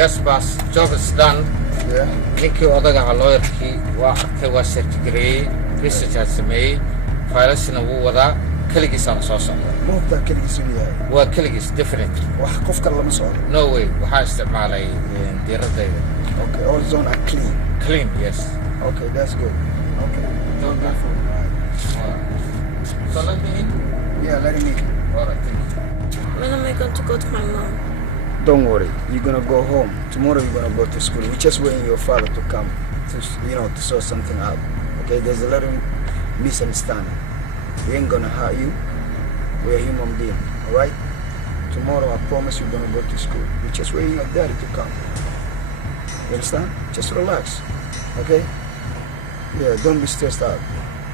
Yes, boss. Job is done. Yeah. Ninkii odaga lawyerkii waa arkay waa certificate research aad sameeyey faylashina wuu wadaa keligiisana soo socda موقع كليس وياي waa keligiis definitely wax qof kale lama socdo no way waxaa isticmaalay diiradayda okay all zone are clean clean yes okay that's good okay don't go for so let me in yeah let me in all right thank you When am I going to go to my mom? don't worry you're gonna go home tomorrow you're gonna go to school we're just waiting your father to come to to sort something out okay there's a little misunderstanding we ain't gonna hurt you we're human beings all right tomorrow I promise you're gonna go to school we're just waiting your daddy to come you understand just relax okay yeah don't be stressed out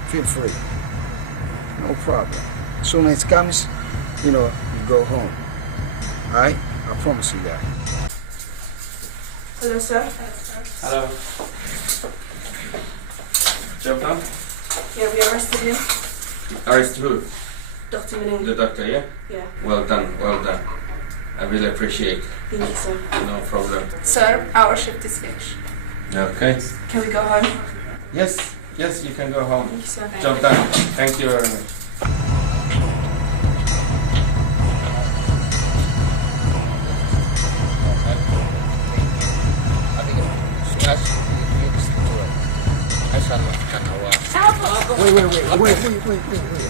feel free no problem as soon as it comes you go home all right I promise you that. Hello, sir. Hello. Job done? Yeah, we arrested him. Arrest who? Dr. Manning. The doctor, yeah? Yeah. Well done. I really appreciate it. Thank you, sir. No problem. Sir, our shift is finished. Okay. Can we go home? Yes, you can go home. Thank you, sir. Job done. Thank you very much. wait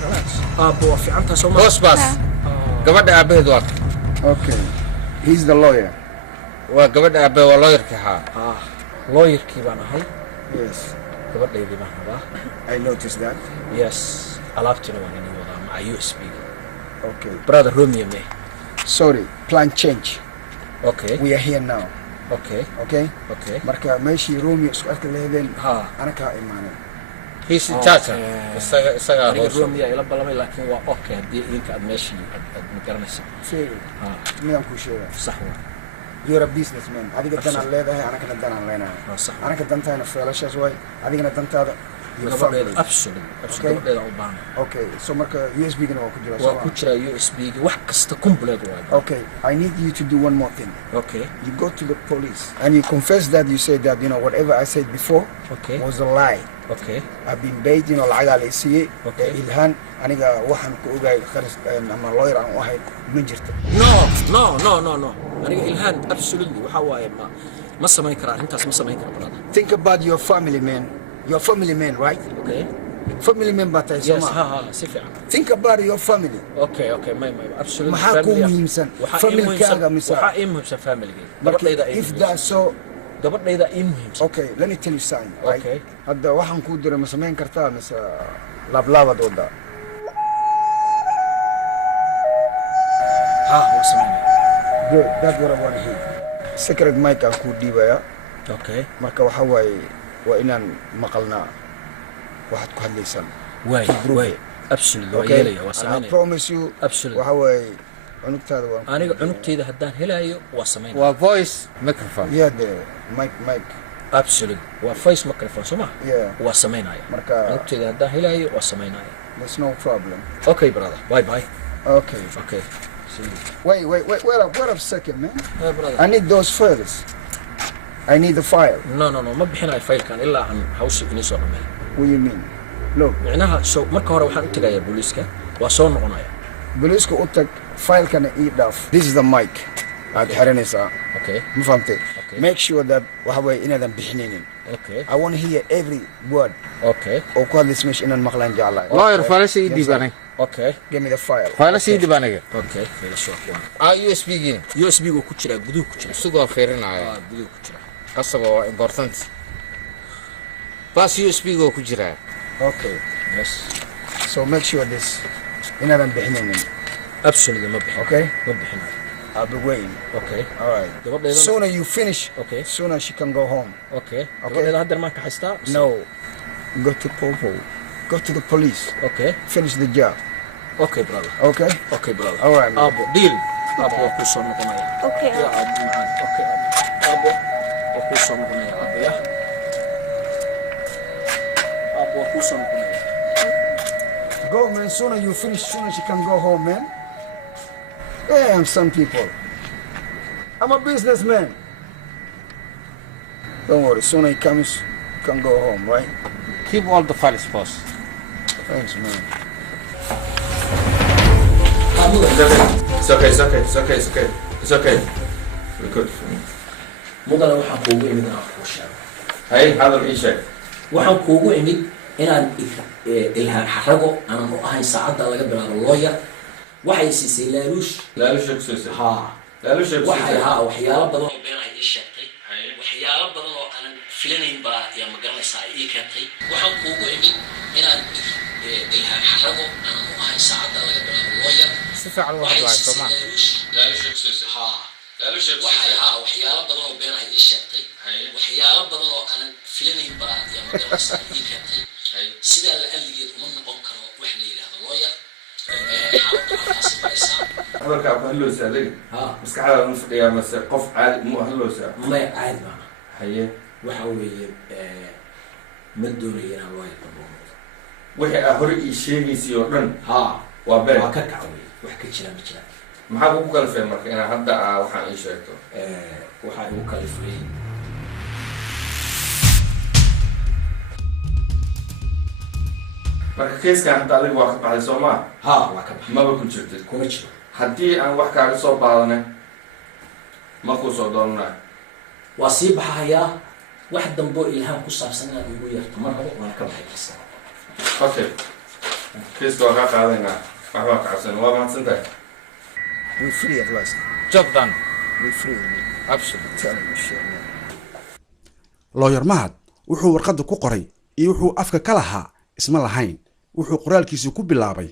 relax Aabbo في عنتها سوما boss boss gabadha aabaheed waa okay he's the lawyer waa gabadha aabaheed waa lawyerkii haa lawyerkii baan ahay yes gabadhaydii baan rabaa I noticed that yes alaabtiina waan inii wadaa maca USB okay brother Romeo me sorry plan change okay we are here now okay marka meeshii Romeo isku arki leedeen anakaa imaanay he's in charge isaga aniga Romeo ila balamay laakiin waa okay hadii idinka aad meeshii aad magaranaysa miyaan ku sheegaa sax waa you're a businessman adiga danaan leedahay anakana danaan leenahay anaka dantaana feelashaas waay adigana dantaada absolutely okay so marka USB-gana waa ku jira waa ku jira USB-ga wax kasta complete waay okay I need you to do one more thing okay you go to the police and you confess that you said that whatever I said before was a lie okay I've been paid lacagaa la siiyey ilhaan aniga waxaan ku ogaay kharis ama lawyer aan u ahay ma jirto no aniga ilhaan absolutely waxa waaye ma samayn kara arrintaas ma samayn kara brother think about your family man you're a family man right okay family member tahay yes si fiican think about your family okay my absolutely maxaa ku muhiimsan family-kaaga mise waxaa ii muhiimsan family-ga gabadhayda if that's so gabadhayda ii muhiimsan okay let me tell you something right hadda waxaan kuu diray ma samayn kartaa mise laablaabad wada waa samaynaya good that's what I want to hear secret mic aan kuu dhiibaya okay marka waxa waaye waa inaan maqalnaa waxaad ku hadlaysaan way absolutely waa yeelaya waa samaynaya I promise you absolutely waxa waaye cunugtaada waa aniga cunugteeda haddaan helayo waa samaynaya waa voice microphone yeah the mic absolutely waa voice microphone soma yeah waa samaynaya marka cunugteeda haddaan helayo waa samaynaya There's no problem. Okay, brother. Bye. Okay. Okay. See you. Wait a second, man. Hey, brother. I need those files. I need the file. No. ما بحنا الفايل كان إلا عن هوس إني صار منه. What do you mean? Look. معناها مركه هرا وحنا تجاي بوليسكا وصون قنايا. بوليسكا قلتك فايل كان إيداف. This is the mic. هاد حرنيسا. Okay. ما فهمت. Make sure that وهو إنا ذا بحنين. Okay. I want to hear every word. Okay. وكل اسمه إن المقلان جعله. lawyer فارس يدي بانه. Okay. Give me the file. فارس يدي بانه. Okay. فيلا شو أخوان. USB جين. USB جو كتير بدو كتير. سوق فيرنا. بدو كتير. قصبة important. بس USB جو كتير. Okay. Yes. So make sure this إنا ذا بحنين. Absolutely ما بحنا. Okay. ما بحنا. I'll be waiting. Okay. All right. Sooner you finish, okay. Sooner she can go home. Okay. Okay. No. Go to Popo. Go to the police. Okay. Finish the job. Okay, brother. Okay. Okay, brother. All right, man. Abo, deal. Abo, aku sono kunaya. Okay. Ya, man. Okay. Abo, aku sono kunaya. Abo ya. Abo, aku sono kunaya. Go, man. Sooner you finish, sooner she can go home, man. Damn, some people. I'm a businessman. Don't worry, sooner he comes, you can go home, right? Keep all the files, boss. Thanks, man. It's okay. It's okay. We're good. مدة waxaan kuugu imid inaan kuu sheego. Hay, hadal ii sheeg. Waxaan kuugu imid inaan ilhaan xarago aanan u ahayn saacadda laga bilaabo lawyer. waxay siisay laaluush siisay waxyaalo badan oo been ay ii sheegtay waxyaalo badan oo aanan filanayn baa yaa magaranaysaa ii keentay waxaan kuugu imid inaan ilhaan xarago aan u ahayn saacadda laga bilaabo lawyer si fiican loo hadlayo Soomaa waxyaalo badan oo been ay ii sheegtay waxyaalo badan oo aanan filanayn baa yaa magaranaysaa ii keentay sidaa la aligeed uma noqon karo wax la yidhaahdo lawyer hadalka aad hadloosa adiga maskaxdaada ma fadhiyaa mase qof caadi mu hadloosa maya caadi baa haye waxa weeye ma doonaya inaan loo yaqaano wixii aa hore ii sheegaysay oo dhan waa been waa ka kacway wax ka jira ma jira maxaa kugu kalifay marka inaa hadda waxaan ii sheegto waxaa igu kalifay marka keeskan hadda adiga waa ka baxday soo maa waa ka baxay maba ku jirtid kuma jiro haddii aan wax kaaga soo baadanay ma kuu soo doonanay waa sii baxayaa wax damboo ilhaan ku saabsan inaad igu yeerto ma rabo waan ka baxay keeska okay keeska waa kaa qaadaynaa waxbaa ka cabsan waa mahadsantahay We're free at last. Job done. We're free. Absolutely. Tell me shit, man. lawyer mahad wuxuu warqadda ku qoray iyo wuxuu afka ka lahaa isma lahayn wuxuu qoraalkiisii ku bilaabay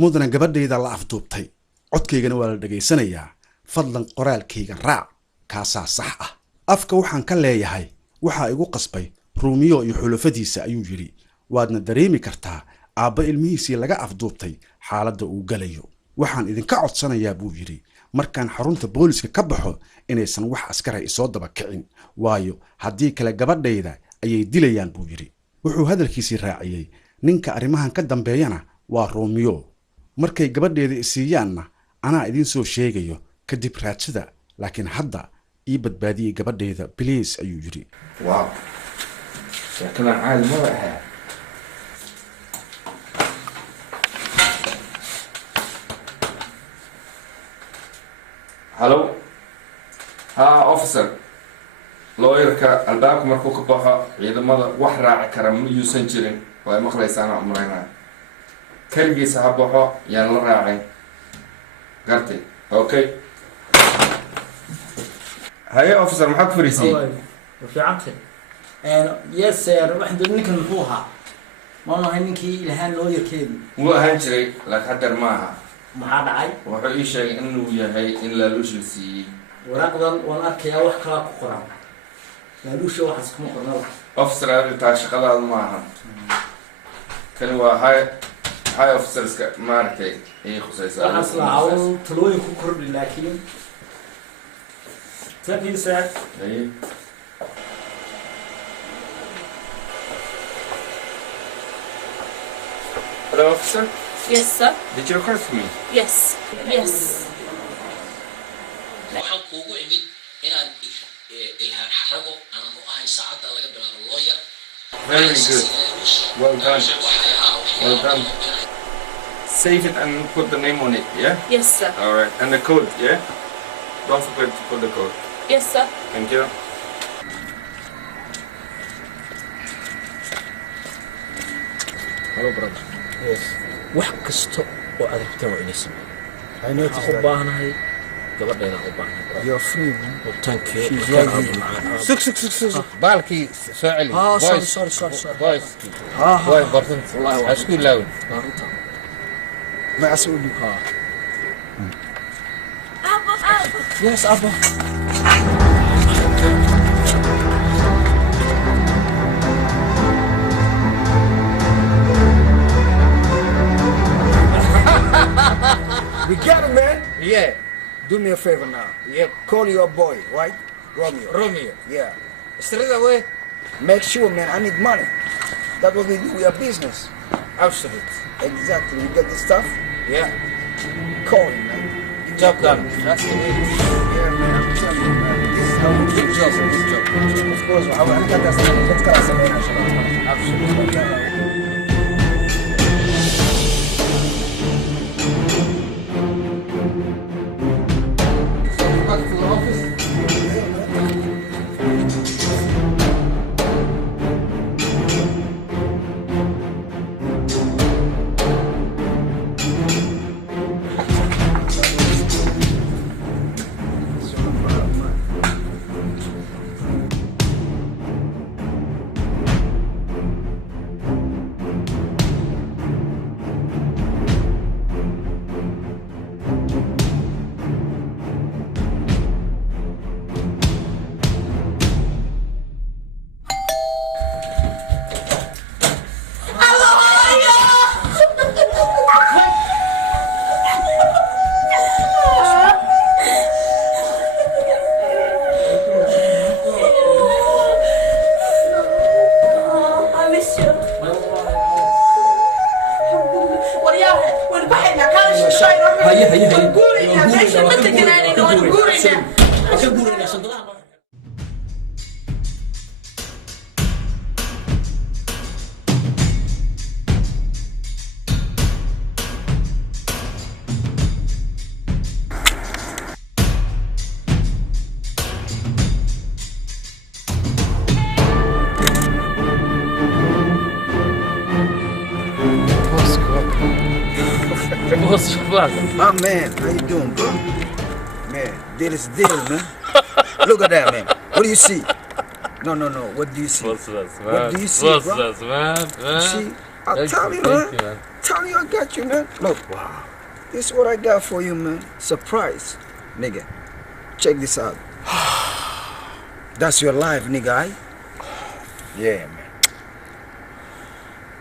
mudana gabadhayda la afduubtay codkaygana waa la dhegaysanayaa fadlan qoraalkayga raac kaasaa sax ah afka waxaan ka leeyahay waxaa igu qasbay ruumiyo iyo xulafadiisa ayuu yidhi waadna dareemi kartaa aabba ilmihiisii laga afduubtay xaaladda uu galayo waxaan idinka codsanayaa buu yidhi markaan xarunta booliska ka baxo inaysan wax askara isoo daba kicin waayo haddii kale gabadhayda ayay dilayaan buu yidhi wuxuu hadalkiisii raaciyey ninka arrimahan ka dambeeyana waa ruumiyo markay gabadheeda isiiyaanna anaa idiin soo sheegayo kadib raadsada laakiin hadda ii badbaadiyey gabadheeda biliis ayuu yidhi waaw sheekadan caadi maba ahaa hallo officer lawyerka albaabka markuu ka baxo ciidamada wax raaci kara ma yuusan jirin way maqlaysaana umalaynaa keligiisa ha baxo yaan la raacin gartay okay haye officer maxaa ku fariisiyey fiicantay yes sir waxaan doonay ninkan muxuu ahaa ma ahay ninkii ilhaan lawyerkeedii wuu ahaan jiray laakiin hadeer ma aha maxaa dhacay wuxuu ii sheegay inuu yahay in laaluush la siiyey waraaqdan waan arkayaa wax kalaa ku qoran laaluusha waxaas kuma qornaba officer adiga taa shaqadaada ma aha kani waa high officerska maaragtay ay khusaysaa waxaas lahaa talooyin ku kordhi laakiin takiisa haye Hello, officer. Yes, sir. Did you record for me? Yes. Yes. waxaan kuugu imid inaan ilhaan xarago aan ku ahay saacadda laga bilaabo lawyer. Very good. Well done. Well done. Save it and put the name on it, yeah? Yes, sir. All right. And the code, yeah? Don't forget to put the code. Yes, sir. Thank you. Hello, brother. Yes. wax kasta oo aad rabtaan waa inay sameeyo. I noticed waxaan u that. baahanahay gabadheena u baahanahay. You're free, man. Thank you. She's right here. سك بالكي سؤالي sorry. بويس بوي برتنت اسكول لاون ما أسوي Yes, Abba. We got it, man. Yeah. Do me a favor now. Yep. Call your boy, right? Romeo. Romeo. Yeah. Straight away. Make sure, man. I need money. That's what we do. We are business. Absolutely. Exactly. You get the stuff? Yeah. Call him, man. Job done. That's it. Yeah, man. I'm telling you, man. This is how we do. Good job. Good job. Of course. I got that stuff. Let's get some Absolutely. Back to the office. My man, how you doing, bro? Man, deal is deal, man. Look at that, man. What do you see? No. What do you see? What do you see, bro? man? See? I'll tell you, man. Tell you I got you, man. Look. Wow. This is what I got for you, man. Surprise. Nigga. Check this out. That's your life, nigga, aye? Yeah, man.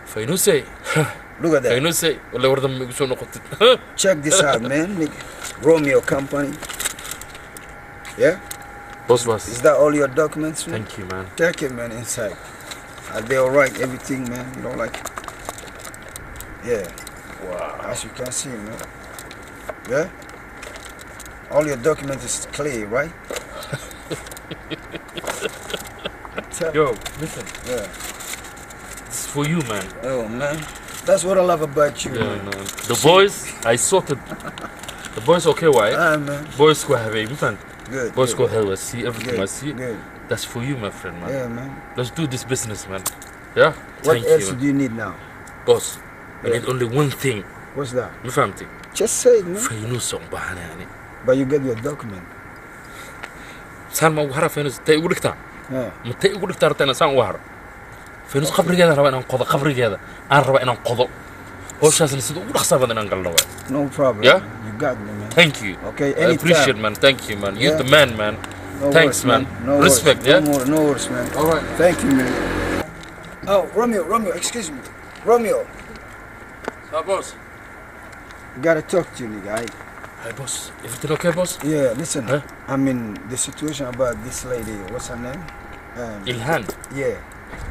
Faynusay. Look at that. Faynusay. Wala warda migu noqotid. Check this out, man. Nigga. Romeo Company. Yeah? Boss. Is that all your documents, man? Thank you, man. Take it, man, inside. Are they alright? Everything, man? You know, like... Yeah. Wow. As you can see, man. Yeah? All your documents is clear, right? Yo, listen. Yeah. This is for you, man. Oh, man. That's what I love about you, Yeah, man. no. The boys, I sorted. The boys okay, why? Man. Boys go have a man. Good. Boys good. go have a see everything Good, I see. good. That's for you, my friend, man. Yeah, man. Let's do this business, man. Yeah? What Thank else you, do you need now? Boss, I Yeah. need only one thing. What's that? You فهمتي? Just say it, man. فينوس وبحنا يعني. But you get your document. سان ما وهرة فينوس تي يقول لك تا. Yeah. متى يقول لك ترى أنا سان وهرة. فينوس قبر كذا ربنا نقضى قبر كذا. أنا ربنا نقضى. هو شخص نسيت ولا خسر بدنا نقول له. No problem. Yeah? You got me, man. Thank you. Okay, I anytime. appreciate, man. Thank you, man. You're Yeah. the man, man. No Thanks, worries, man. No Respect, worries. yeah? No worries, man. All right. Thank you, man. Oh, Romeo, excuse me. Romeo. boss. Gotta talk to you, nigga. Hey, boss. Everything okay, boss? Yeah, listen. I mean, the situation about this lady, what's her name? Ilhan. Yeah.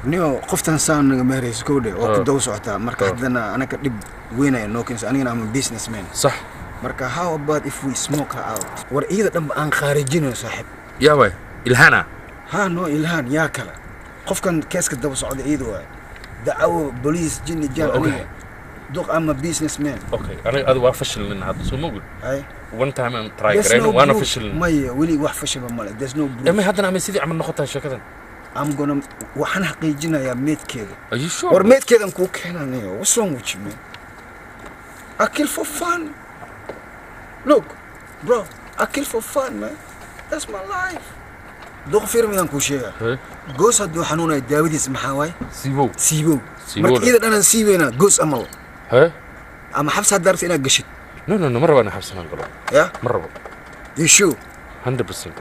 نيو قفتن سان مهريس كودي او كدو سوتا marka hadana anaka dib weynay no keensa anigana am businessman صح marka how about if we smoke her out war iyada dhan aan khaarijino saaxib يا وي الهنا ها نو الهان يا كلا qofkan keeska daba socda iyada waa daawo police jinni jaan دوق I'm a businessman. Okay. أنا waa fashil in هذا سو موجود. هاي. One time I'm trying كرينا وأنا فشل. ما ولي واحد فشل بماله. There's no proof. أما هذا نعمل سيدي عمل نقطة شكلًا. I'm gonna وحنا حقيقينا يا ميت كذا. Are you sure? or ميت كذا نكوك هنا نيو. What's wrong with you man? I kill for fun. Look, bro. I kill for fun man. That's my life. دوق فيرم ينكو شيء. جوز هدو حنونا داود اسمه حواي. سيبو. سيبو. مرك إذا أنا سيبينا جوز أمل. ها؟ أما حبس هالدرس أنا قشت. No مرة أنا حبس أنا قرر. يا؟ مرة. You sure? 100%.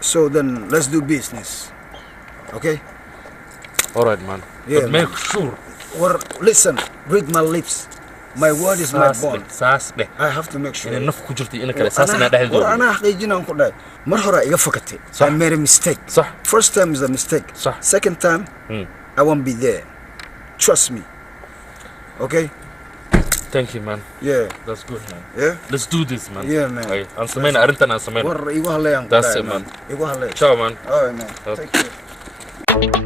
So then let's do business. Okay? Alright man. Yeah. But make sure. Or listen, read my lips. My word is my bond. ساسبه. I have to make sure. إن النفق كجرتي إنك أساسنا ده هذول. أنا حقيقينا نقول لك مرة يقفكتي. I made a mistake. صح. First time is a mistake. صح. Second time, I won't be there. Trust me. Okay? Thank you man. Yeah. That's good man. Yeah. Let's do this man. Yeah man. أي. أنسمينا أرنتنا أنسمينا. ور يقول لي That's it man. يقول لي. Ciao man. Alright man. Take care.